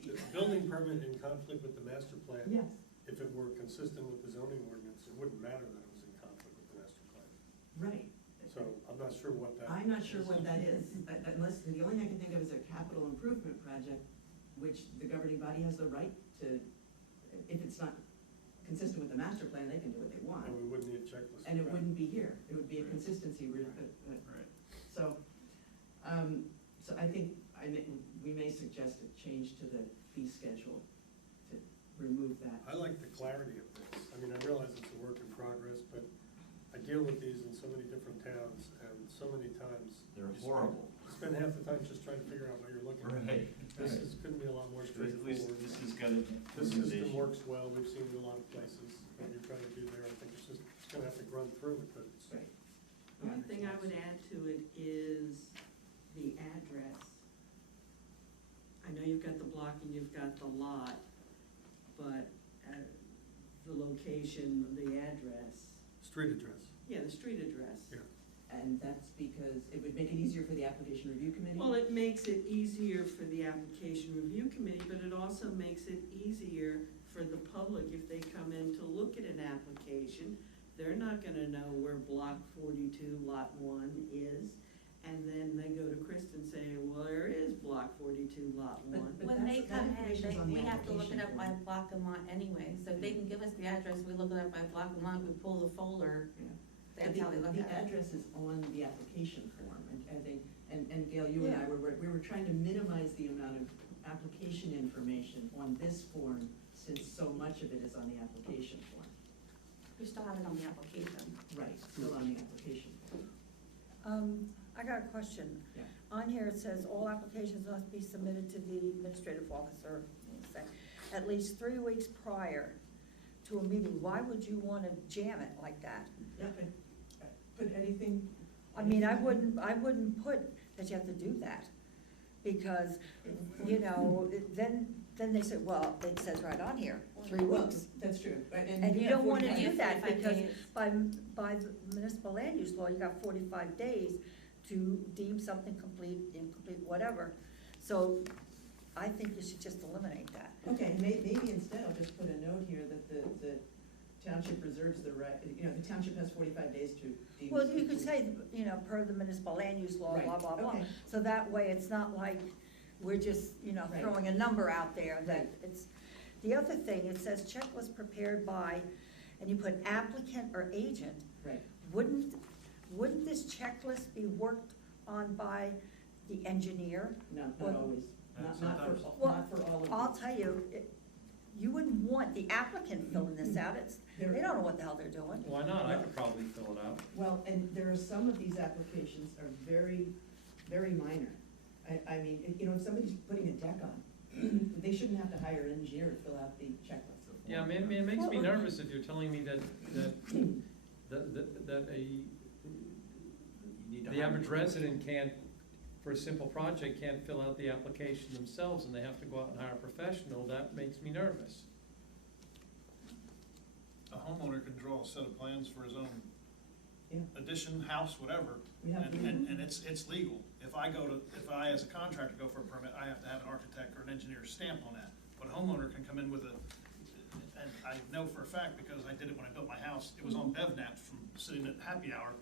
The building permit in conflict with the master plan, Yes, if it were consistent with the zoning ordinance, it wouldn't matter that it was in conflict with the master plan. right. So I'm not sure what that. I'm not sure what that is, unless, the only thing I can think of is a capital improvement project, which the governing body has the right to, if it's not consistent with the master plan, they can do what they want. And we wouldn't need a checklist. And it for that. wouldn't be here, it would be a Right. consistency. Right. So, so I think we may suggest a change to the fee schedule to remove that. I like the clarity of this. I mean, I realize it's a work in progress, but I deal with these in so many different towns, and so many times. They're you horrible. Spend half the time just trying to figure out what you're looking at. Right. Couldn't be a lot more At least straightforward. this has got an This system organization. works well, we've seen it in a lot of places, what you're trying to do there, I think it's gonna have to run through it, but it's. Right. The only thing I would add to it is the address. I know you've got the block and you've got the lot, but the location, the address, Street address. yeah, the street address. Yeah. And that's because it would make it easier for the application review committee? Well, it makes it easier for the application review committee, but it also makes it easier for the public if they come in to look at an application. They're not gonna know where block 42, lot 1 is, and then they go to Chris and say, well, there is block 42, lot 1. But When they that come in, information's on the we have to look it application up by form. block and lot anyway, so if they can give us the address, we look it up by block and lot, we pull the folder, Yeah. that's how they look The at it. address is on the application form, and I think, and Gail, you and I we were trying to minimize the amount of application information on this form, since so much of it is on the application form. We still have it on the application. Right, still on the application form. I got a question. Yeah. On here, it says all applications must be submitted to the administrative officer, say, at least 3 weeks prior to a meeting. Why would you wanna jam it like that? Yeah, put anything. I mean, I wouldn't put that you have to do that, because, you know, then they say, well, it says right on here, 3 Well, weeks. that's true. And you have don't wanna 45 do that, 45 because days. by the municipal land use law, you got 45 days to deem something complete, incomplete, whatever. So I think you should just eliminate that. Okay, maybe instead I'll just put a note here that the township reserves the right, you know, the township has 45 days to deem. Well, this you could complete. say, you know, per the municipal land use law, Right, blah, blah, blah. okay. So that way, it's not like we're just, you know, Right. throwing a number out there that Right. it's. The other thing, it says checklist prepared by, and you put applicant or agent. Right. Wouldn't this checklist be worked on by the engineer? Not Well, always, not for, Well, not for all of them. I'll tell you, you wouldn't want the applicant filling this out, they don't know what the hell they're doing. Why not? I could probably fill it out. Well, and there are some of these applications are very, very minor. I mean, you know, if somebody's putting a deck on, they shouldn't have to hire an engineer to fill out the checklist. Yeah, it makes me nervous if you're telling me that the average resident can't, for a simple project, can't fill out the application themselves and they have to go out and hire a professional. That makes me nervous. A homeowner can draw a set of plans for his own Yeah. addition, house, whatever, We have, and it's legal. If I as a contractor go for a permit, I have to have an architect or an engineer's stamp on that. But a homeowner can come in with and I know for a fact, because I did it when I built my house, it was on BevNap from sitting at happy hour,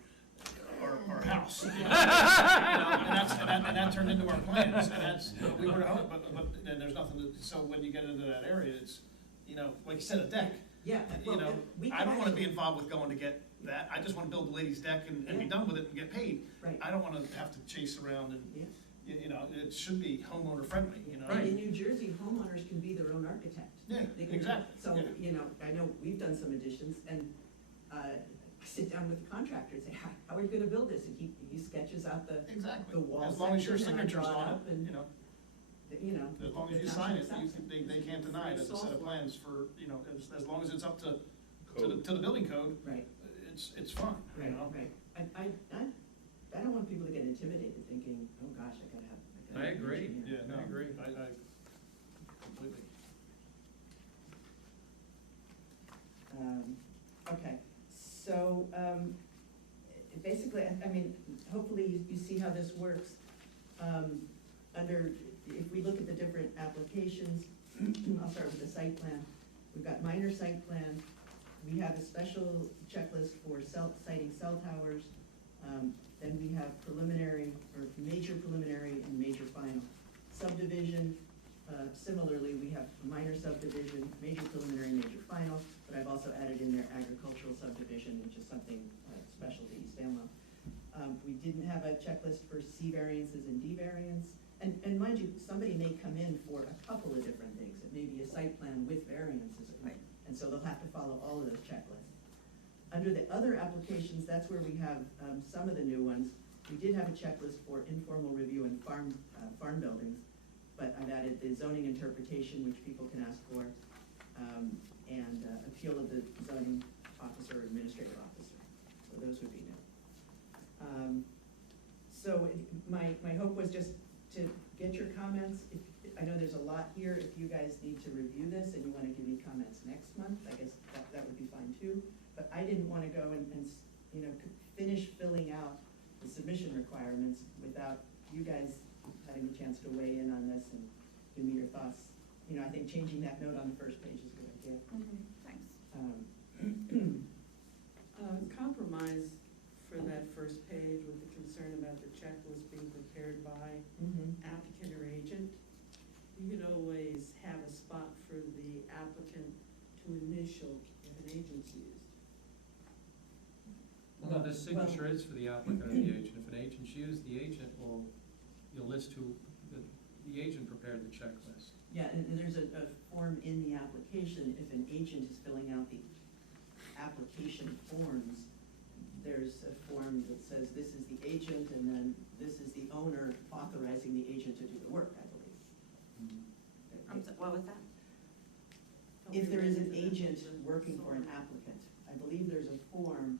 our house. You know, and that turned into our plans, and that's, we were home, but then there's nothing to, so when you get into that area, it's, you know, like you said, a deck. yeah. You know, I don't wanna be involved with going to get that, I just wanna build the lady's deck and be Yeah. done with it and get paid. Right. I don't wanna have to chase around and, Yeah. you know, it should be homeowner friendly, you know? And in New Jersey, homeowners can be their own architect. Yeah, They can- exactly, So, yeah. you know, I know we've done some additions, and I sit down with the contractor and say, how are you gonna build this? And he sketches out the Exactly, wall as long as your section, and I signature's draw it on up, it, and, you know, you know. as long as the you sign it, township accepts it. they can't deny it as a set of plans for, you know, as long as it's up to Code. the building code, Right, it's fine, you right, know? right. I don't want people to get intimidated thinking, oh gosh, I gotta have. I agree. an engineer. Yeah, no, I agree. I completely. Okay, so, basically, I mean, hopefully you see how this works. If we look at the different applications, I'll start with the site plan. We've got minor site plan, we have a special checklist for citing cell towers. Then we have preliminary, or major preliminary and major final. Subdivision, similarly, we have minor subdivision, major preliminary, major final, but I've also added in there agricultural subdivision, which is something special to East Amwell. We didn't have a checklist for C variances and D variance, and mind you, somebody may come in for a couple of different things. It may be a site plan with variances, and so they'll have to follow all of those checklists. Under the other applications, that's where we have some of the new ones. We did have a checklist for informal review and farm buildings, but I've added the zoning interpretation, which people can ask for, and appeal of the zoning officer or administrative officer. So those would be new. So my hope was just to get your comments. I know there's a lot here. If you guys need to review this and you want to give me comments next month, I guess that would be fine too. But I didn't want to go and you know, finish filling out you guys having a chance to weigh in on this and give me your thoughts. You know, I think changing that note on the first page is a good idea. Thanks. Compromise for that first page with the concern about the checklist being prepared by applicant or agent. You could always have a spot for the applicant to initial if an agent's used. Well, the signature is for the applicant or the agent. If an agent's used, the agent will, you'll list who, the agent prepared the checklist. Yeah, and there's a form in the application, if an agent is filling out the application forms, there's a form that says this is the agent, and then this is the owner authorizing the agent to do the work, I believe. What was that? If there is an agent working for an applicant, I believe there's a form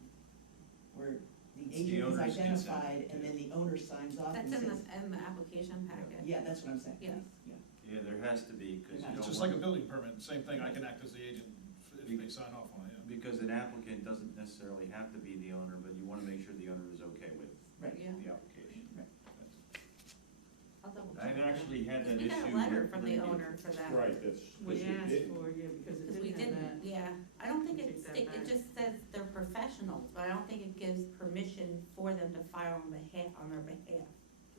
where the It's the agent is owner's consent. identified, and then the owner signs off That's and in says. the application packet. Yeah, that's what I'm saying. Yes. Yeah. Yeah, there has to be, because you It's don't It's just like a want, building permit, same thing, I can act as the agent if they sign off on it, yeah. because an applicant doesn't necessarily have to be the owner, but you want to make sure the owner is okay with Right. Yeah. the application. I'll double check. I've actually had that We issue. got a letter with from the litigation. owner for that. Right, that's. We because asked didn't. for, yeah, because it Because we didn't have didn't, that. yeah, I don't think Take it's, that it back. just says they're professionals, but I don't think it gives permission for them to file on their behalf.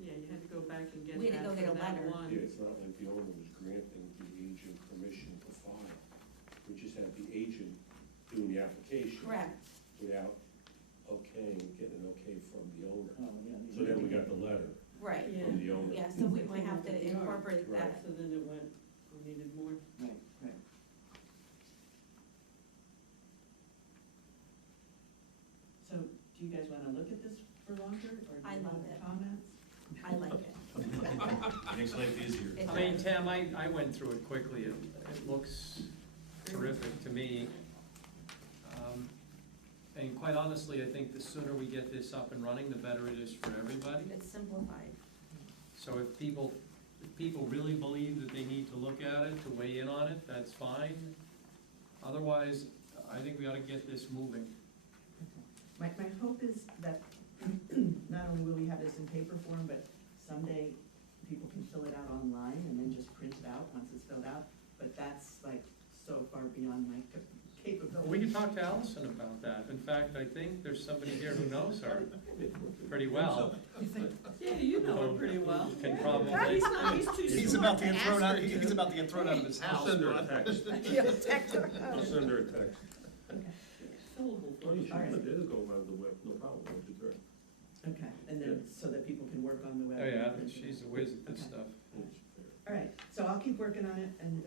Yeah, you had to go back and get We had to that go get for a that letter. one. Yeah, it's not like the owner was granting the agent permission to file. We just had the agent doing the application. Correct. Without getting an okay from the owner. Oh, yeah. So then we got the letter Right, Yeah. from the owner. yeah, so we might have to incorporate Right. that. So then it went, we needed more. Right, right. So, do you guys wanna look at this for longer, or do I you love have it. comments? I like it. Makes life easier. It I mean, does. Tam, I went through it quickly. It looks terrific to me. And quite honestly, I think the sooner we get this up and running, the better it is for everybody. It's simplified. So if people really believe that they need to look at it, to weigh in on it, that's fine. Otherwise, I think we ought to get this moving. My hope is that not only will we have this in paper form, but someday people can fill it out online and then just print it out once it's filled out. But that's like so far beyond my capability. We can talk to Allison about that. In fact, I think there's somebody here who knows her pretty well. Yeah, you know her pretty well. Can probably, He's not, he's too He's smart about to to get ask thrown out, her to. he's about to get thrown out of his I'll house. send her a but- text. I'll send her a text. Fillable. Oh, you should, All right. it is go around the web, no problem, we'll do that. Okay, and then so that people can work on the web. oh yeah, she's a whiz at this Okay. stuff. All right, so I'll keep working on it and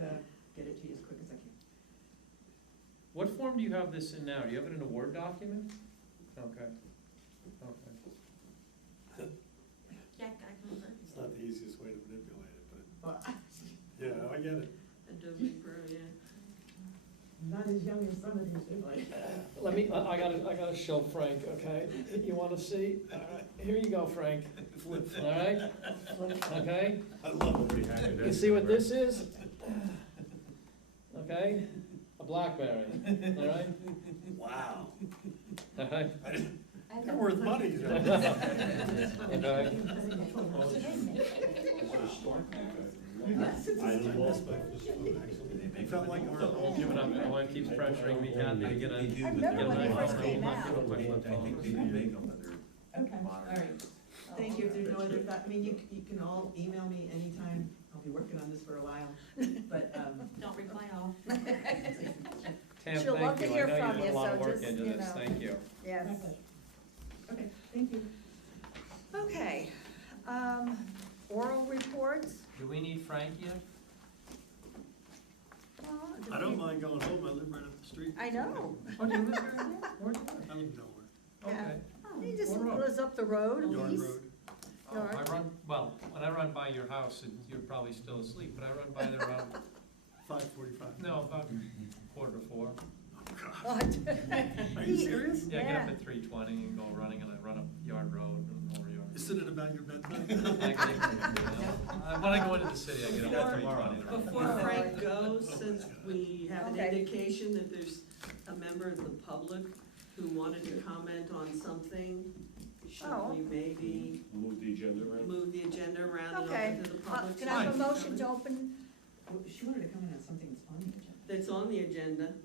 get it to you as quick as I can. What form do you have this in now? Do you have it in a Word document? Okay. Okay. Jack, I can remember. It's not the easiest way to manipulate it, but, Well, yeah, I get it. Adobe Pro, yeah. I'm not as young as some of these people. Let me, I gotta show Frank, okay? You wanna see? All right, here you go, Frank. All right? Okay? I love it. You see what this is? Okay? A BlackBerry, all right? Wow. All right? They're worth money. Okay? It felt like we're all Give it up, my wife keeps pressuring me, Kathy, to get a, They do, get but an they're iPhone. not- I won't give up my flip I phone. think they do make them, but they're Okay, all modern. right. Thank you. If there's no other thought, I mean, you can all email me anytime. I'll be working on this for a while, but, Don't reply all. Tam, She'll love thank to you. hear I know from you put you, a lot of so work just, into you this, know. thank you. Yes. my pleasure. Okay, thank you. Okay, oral reports? Do we need Frank yet? Well, I don't mind going home, I live right up the street. I know. Oh, do you live here now? Where do you live? I live nowhere. Okay. He just What road? lives up the road, Yard Elise. Road. Oh, I run, well, when I run by your house, you're probably still asleep, but I run by there around, 5:45. no, about 3:45. What? Are you serious? Yeah, I get up Yeah. at 3:20 and go running, and I run up Yard Road and over Yard. Isn't it about your bedtime? When I go into the city, I get up at 3:20. Before Frank goes, since we have an Okay. indication that there's a member of the public who wanted to comment on something, should Oh. we maybe Move the agenda around? move the agenda around and Okay. open to the public? Can I have a Fine. motion to open? Well, she wanted to comment on something that's on the agenda. That's on the agenda.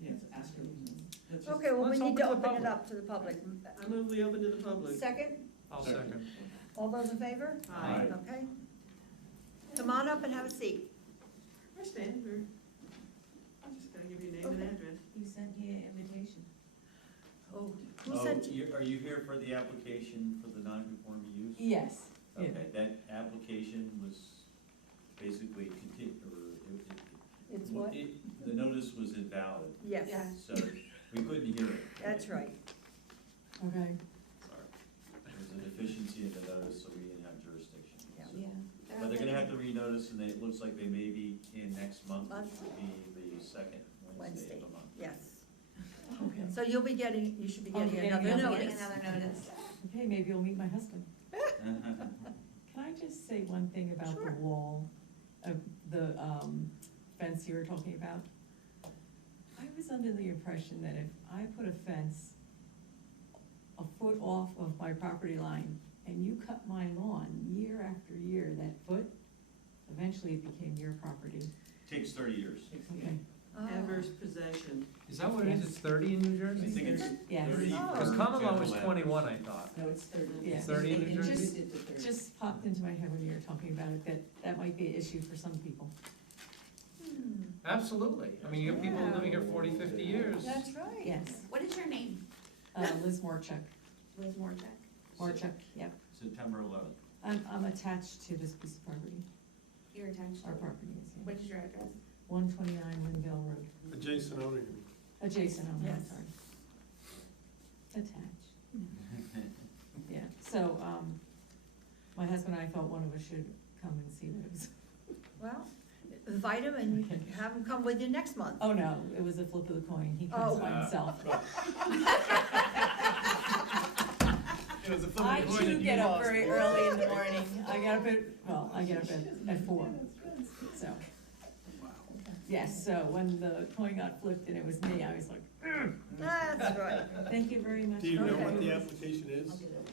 Yes, ask her. Let's just- Okay, well, we Let's need to open to the open it public. up to the public. I move we open to the public. Second, I'll second. all those in favor? Aye. Okay. Come on up and have a seat. I stand here. I just gotta give you name and Okay. address. You sent me an invitation. Oh, who sent you? Are you here for the application for the non-conforming use? Yes. Yeah. Okay, that application was basically It's what? the notice was invalid, Yes, so we couldn't hear it. that's right. Okay. Sorry. There was a deficiency in the notice, so we didn't have jurisdiction. Yeah. So- Yeah. But they're gonna have to renotice, and it looks like they may be in next month, Month. which will be the second Wednesday of the month. Yes. Okay. So you should be I'll getting be another getting notice. notice. Okay, maybe you'll meet my husband. Can I just say one thing about Sure. the wall of the fence you were talking about? I was under the impression that if I put a fence a foot off of my property line and you cut my lawn year after year, that foot, eventually it became your property. Takes 30 years. Okay. Oh. Adverse possession. Is that what it is? It's 30 in New I Jersey? think it's Yes. 30 Oh. for Because common law was general 21, I thought. No, it's 30. Yeah. 30 in New It Jersey? just- It to 30. Just popped into my head when you were talking about it, that might be an issue for some people. Hmm, Absolutely. I mean, you have people living here 40, 50 years. That's right. Yes. What is your name? Liz Morchuk. Liz Morchek. Morchuk, yep. September 11th. I'm attached to this piece of property. Your attention. Our property is, What is your address? 129 Windville Road. Adjacent owner. Adjacent, I'm Yes. sorry. Attached. Yeah, so, my husband and I thought one of us should come and see what it was. Well, invite him and have him come with you next month. Oh, no, it was a flip of the coin. He comes Oh. by himself. It was a flip I of the coin too and you get up lost. very early in the morning. I get up at 4, so. Yes, so when the coin got flipped and it was me, I was like, "Ugh." That's right. Thank you very much. Do you know Okay. what the application is?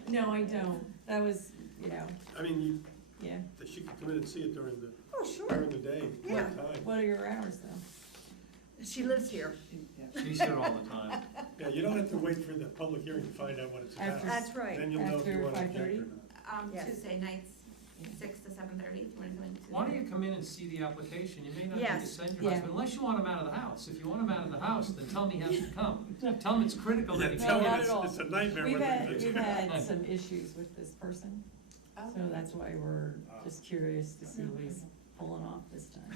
No, I don't. That was, you know, I mean, yeah. she could come in and see it during Oh, the sure. day, Yeah. one time. What are your hours though? She lives here. She's here all the time. Yeah, you don't have to wait for the public hearing to find out what it's about. After- That's right. Then you'll know if you After want to object 5:30? or not. Yes. Tuesday nights, 6 to 7:30, if you want to come in Tuesday. Why don't you come in and see the application? You may not need to Yes. send your Yeah. husband, unless you want him out of the house. If you want him out of the house, then tell him he has to come. Tell him it's critical that he Yeah, tell not them at all. it's a nightmare. We've whether had, it's- we've had some issues with this person, Oh. so that's why we're just curious to see what he's pulling off this time.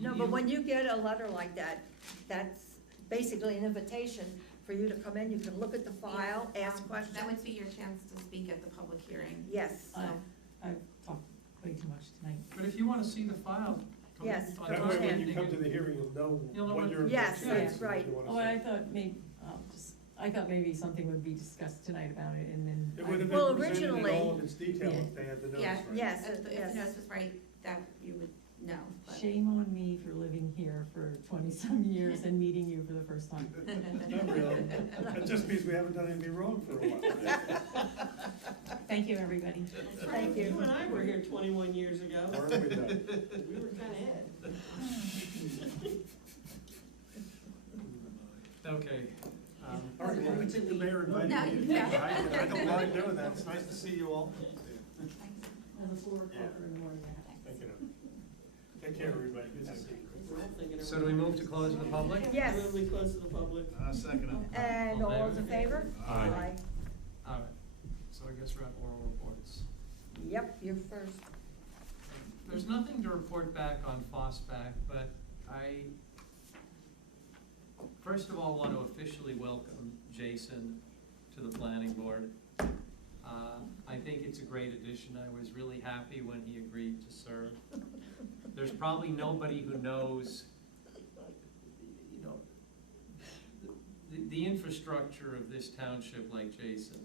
No, but when you get a letter like that, that's basically an invitation for you to come in. You can look at the file, ask questions. That would be your chance to speak at the public hearing. Yes. So, I've talked way too much tonight. But if you want to see the file. come Yes. on That way, when Tuesday you come to and- the hearing, you'll know You'll know what what- your Yes, objection is that's and what right. you wanna Oh, and I say. thought I thought maybe something would be discussed tonight about it, and then. It would have Well, been presented in originally- all of its detail if they had the notice Yeah, right. Yes, if the yes. notice was right, that you would know. but- Shame on me for living here for 20-some years and meeting you for the first time. Not really. That just means we haven't done anything wrong for a while. Thank you, everybody. Thank you. You and I were here 21 years ago. Weren't we though? We were kind of ahead. Okay. All right, well, we think the mayor invited No, me. yeah. I don't mind doing that. It's nice to see you all. At 4 o'clock in the morning. Thank you. Take care, everybody. Good to see you. We're all thinking So do we move to close to the public? Yes. I move we close to the public. Second it. And all those in favor? Aye. All right, so I guess we're at oral reports. Yep, you're first. There's nothing to report back on Fosback, but I, first of all, want to officially welcome Jason to the planning board. I think it's a great addition. I was really happy when he agreed to serve. There's probably nobody who knows, you know, the infrastructure of this township like Jason.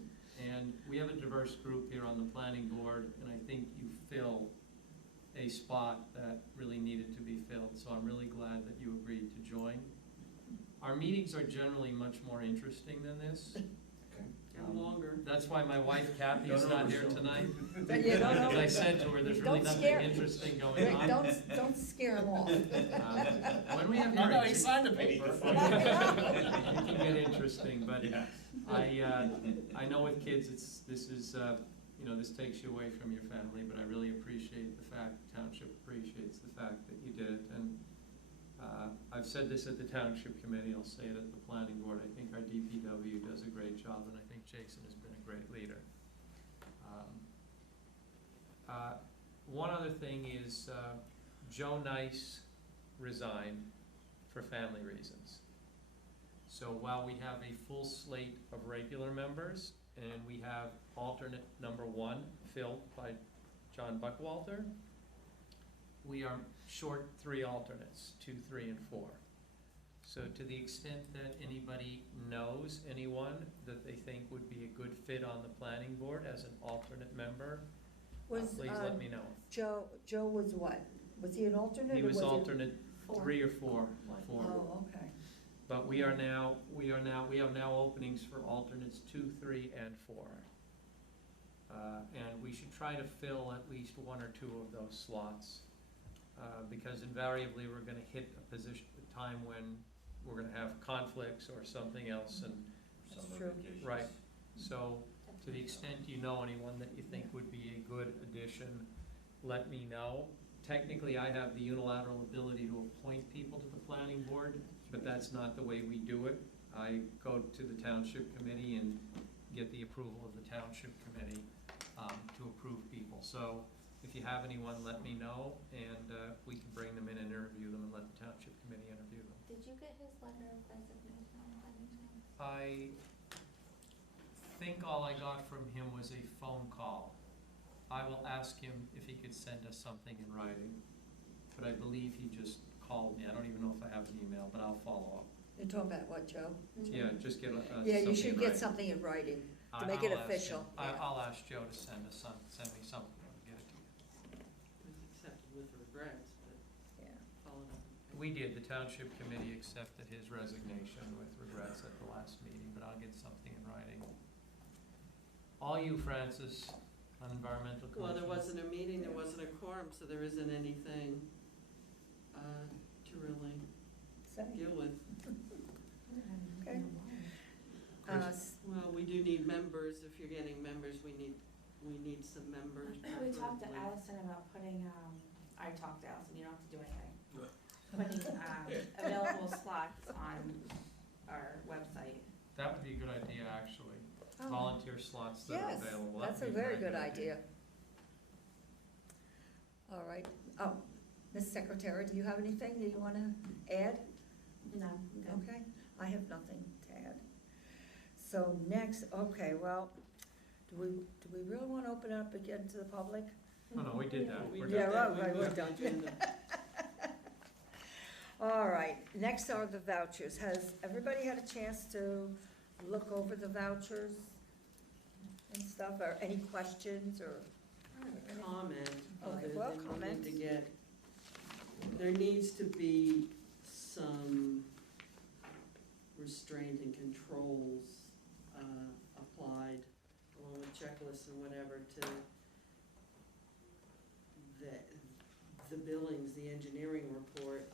And we have a diverse group here on the planning board, and I think you fill a spot that really needed to be filled. So I'm really glad that you agreed to join. Our meetings are generally much more interesting than this. longer. That's why my wife Kathy is not here tonight. But you don't As I know, said to her, there's really Don't nothing scare- interesting going Rick, on. don't scare them off. When we have I know, he hearings, signed the paper. it can get interesting, but Yeah. I know with kids, this takes you away from your family, but I really appreciate the fact, the township appreciates the fact that you did it. And I've said this at the township committee, I'll say it at the planning board, I think our DPW does a great job, and I think Jason has been a great leader. One other thing is, Joe Nice resigned for family reasons. So while we have a full slate of regular members, and we have alternate number 1 filled by John Buckwalter, we are short 3 alternates, 2, 3, and 4. So to the extent that anybody knows anyone that they think would be a good fit on the planning board as an alternate member, please let me know. Joe was what? Was he an alternate? He or was he- alternate 3 or 4. Oh, okay. But we have now openings for alternates 2, 3, and 4. And we should try to fill at least 1 or 2 of those slots. Because invariably, we're gonna hit a time when we're gonna have conflicts or something else, and, That's true. right. So, to the extent you know anyone that you think would be a good addition, let me know. Technically, I have the unilateral ability to appoint people to the planning board, but that's not the way we do it. I go to the township committee and get the approval of the township committee to approve people. So if you have anyone, let me know, and we can bring them in and interview them and let the township committee interview them. Did you get his letter of resignation by any chance? I think all I got from him was a phone call. I will ask him if he could send us something in writing, but I believe he just called me. I don't even know if I have an email, but I'll follow up. You're talking about what, Joe? Yeah, just get Yeah, you something should in get writing. something in writing to I- make it I'll ask him. official. Yeah. I'll ask Joe to send me something, I'll get it to you. It was accepted with regrets, but Yeah. followed up. We did, the township committee accepted his resignation with regrets at the last meeting, but I'll get something in writing. All you, Francis, on environmental commission. Well, there wasn't a meeting, there wasn't a quorum, so there isn't anything to really Say. deal with. Okay. Well, we do need members. If you're getting members, we need some members. We talked to preferably. Allison about putting, I talked to Allison, you don't have to do anything. Putting, available slots on our website. That would be a good idea, actually. Oh. Volunteer slots that are Yes, available. that's a That'd be very good idea. All right. Oh, Ms. Secretary, do you have anything that you want to add? No, I'm good. Okay, I have nothing to add. So next, okay, well, do we really want to open it up again to the public? Oh, no, we did that. We We're did done. Yeah, that. We right, we're moved done. the agenda. All right, next are the vouchers. Has everybody had a chance to look over the vouchers and stuff, or any questions, or? I have a comment, Okay, other well, than we comment. need to get, there needs to be some restraint and controls applied, along with checklists and whatever, to the billings, the engineering report,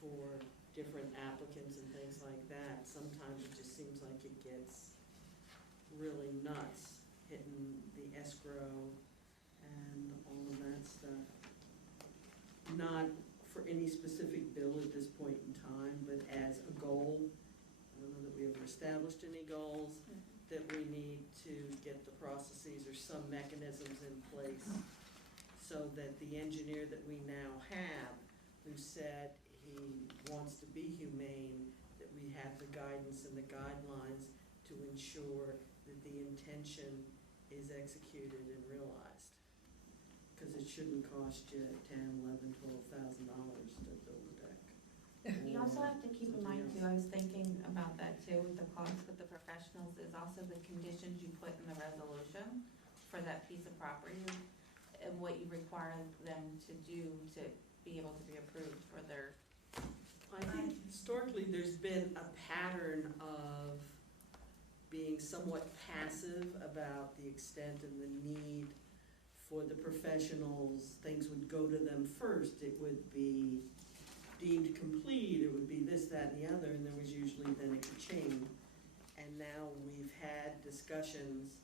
for different applicants and things like that. Sometimes it just seems like it gets really nuts, hitting the escrow and all of that stuff. Not for any specific bill at this point in time, but as a goal. I don't know that we ever established any goals, that we need to get the processes or some mechanisms in place so that the engineer that we now have, who said he wants to be humane, that we have the guidance and the guidelines to ensure that the intention is executed and realized. Because it shouldn't cost you $10,000, $11,000, $12,000 to build a deck. You also have to keep in mind Something too, else. I was thinking about that too, with the cost with the professionals, is also the conditions you put in the resolution for that piece of property, and what you require them to do to be able to be approved for their. I think historically, there's been a pattern of being somewhat passive about the extent and the need for the professionals, things would go to them first. It would be deemed complete, it would be this, that, and the other, and there was usually then a chain. And now we've had discussions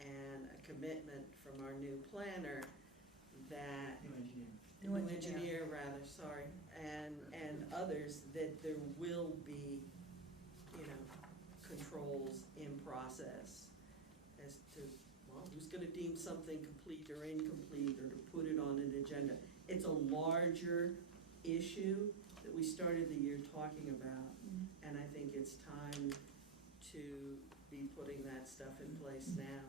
and a commitment from our new planner that New engineer. new engineer rather, sorry, and others, that there will be, you know, controls in process as to, well, who's gonna deem something complete or incomplete, or to put it on an agenda. It's a larger issue that we started the year talking about, and I think it's time to be putting that stuff in place now.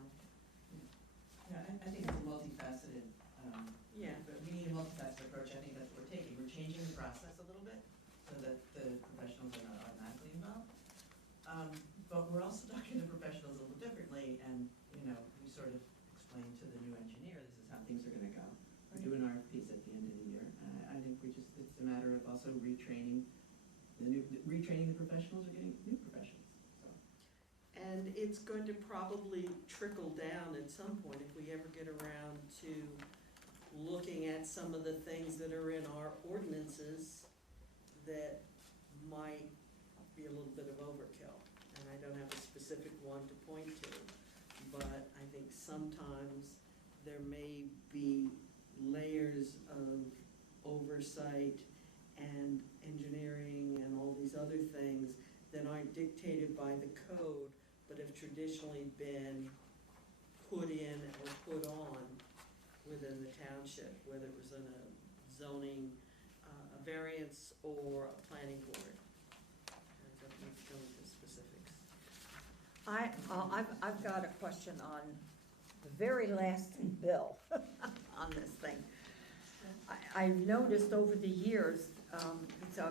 Yeah, I think it's a multifaceted, Yeah. but we need a multifaceted approach. I think that's what we're taking. We're changing the process a little bit so that the professionals are not automatically involved. But we're also talking to professionals a little differently, and, you know, we sort of explained to the new engineer, this is how things are gonna go. We're doing RFPs at the end of the year. I think it's a matter of also retraining the professionals or getting new professionals, so. And it's going to probably trickle down at some point if we ever get around to looking at some of the things that are in our ordinances that might be a little bit of overkill. And I don't have a specific one to point to, but I think sometimes there may be layers of oversight and engineering and all these other things that aren't dictated by the code, but have traditionally been put in or put on within the township, whether it was in a zoning, a variance, or a planning board. I don't need to go into specifics. I've got a question on the very last bill on this thing. I've noticed over the years,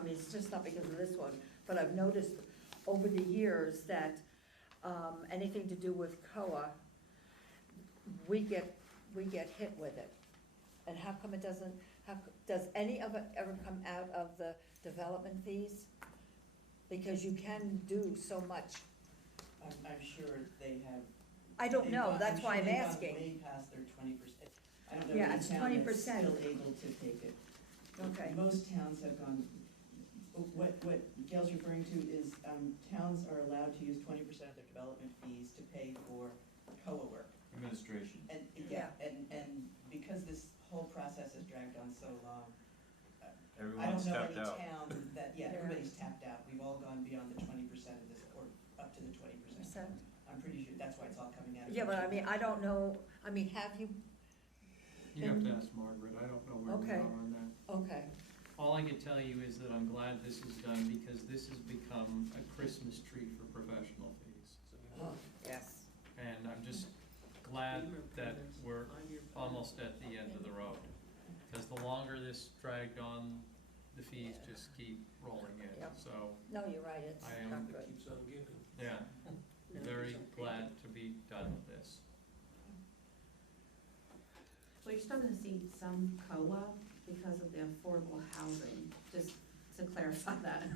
it's just not because of this one, but I've noticed over the years that anything to do with COA, we get hit with it. And how come it doesn't, does any of it ever come out of the development fees? Because you can do so much. I'm sure they have. I don't know, that's why I'm they've gone asking. way past their 20%. I don't know Yeah, any it's town that's 20%. still able to take it. Okay. Most towns have gone, what Gail's referring to is, towns are allowed to use 20% of their development fees to pay for COA work. Administration. And, and because this whole process has dragged on so long, Everyone's tapped out. I don't know any town that, everybody's tapped out. We've all gone beyond the 20% of this, or up to the 20%. I'm pretty sure that's why it's all coming out of. Yeah, but I mean, I don't know, I mean, have you, You have to ask Margaret, I don't know where we Okay. are on that. okay, All I can tell you is that I'm glad this is done, because this has become a Christmas tree for professional fees. yes. And I'm just glad that we're almost at the end of the road. Because the longer this dragged on, the fees just keep rolling in, Yep. so, No, you're right, it's I am- not good. yeah, No, very there's no glad to be done with this. Well, you're still gonna see some COA because of the affordable housing, just to clarify that.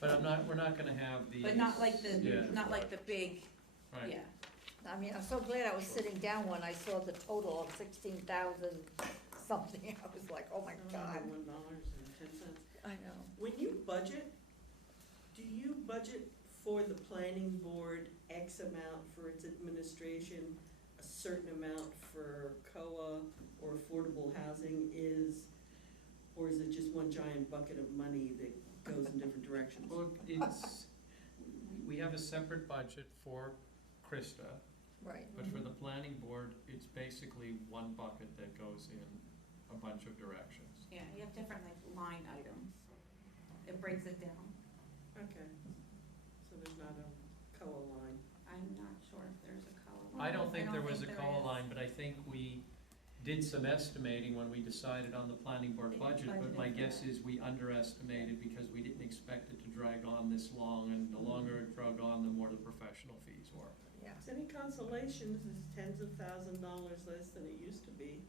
But we're not gonna have the. But not like the, Yeah. not like the big, Right. yeah. I mean, I'm so glad I was sitting down when I saw the total of 16,000 something. I was like, oh my God. $1.10. I know. When you budget, do you budget for the planning board X amount for its administration, a certain amount for COA or affordable housing or is it just one giant bucket of money that goes in different directions? Well, we have a separate budget for Krista, Right. but for the planning board, it's basically one bucket that goes in a bunch of directions. Yeah, you have different like line items. It breaks it down. Okay, so there's not a COA line. I'm not sure if there's a COA line. I don't think there was a think COA is. line, but I think we did some estimating when we decided on the planning board budget, but my guess is we underestimated because we didn't expect it to drag on this long, and the longer it dragged on, the more the professional fees were. Yeah. It's any consolation, this is tens of $1,000s less than it used to be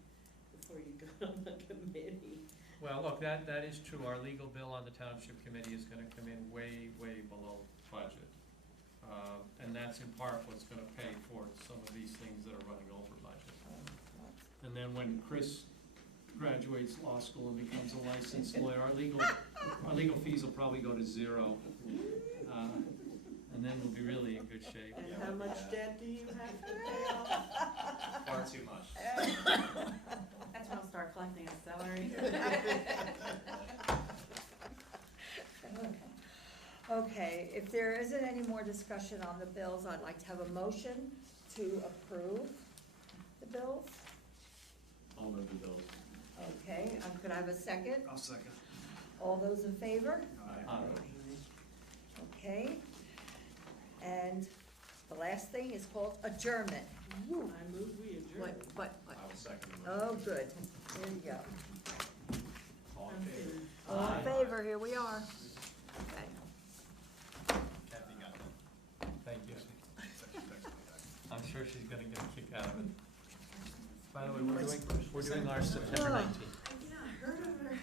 before you got on the committee. Well, look, that is true. Our legal bill on the township committee is gonna come in way, way below budget. And that's in part what's gonna pay for some of these things that are running over budget. And then when Chris graduates law school and becomes a licensed lawyer, our legal fees will probably go to zero. And then we'll be really in good shape. And how much debt do you have to pay off? Far too much. That's when I'll start collecting his salary. Okay, if there isn't any more discussion on the bills, I'd like to have a motion to approve the bills. I'll move the bills. Okay, could I have a second? I'll second. All those in favor? Aye. Okay. And the last thing is called adjournment. Woo. I move we adjourn. What? I will second the motion. Oh, good. There you go. All in favor? All in favor, here we are. Okay. Kathy got that. Thank you. I'm sure she's gonna get a kick out of it. By the way, we're doing our September 19th.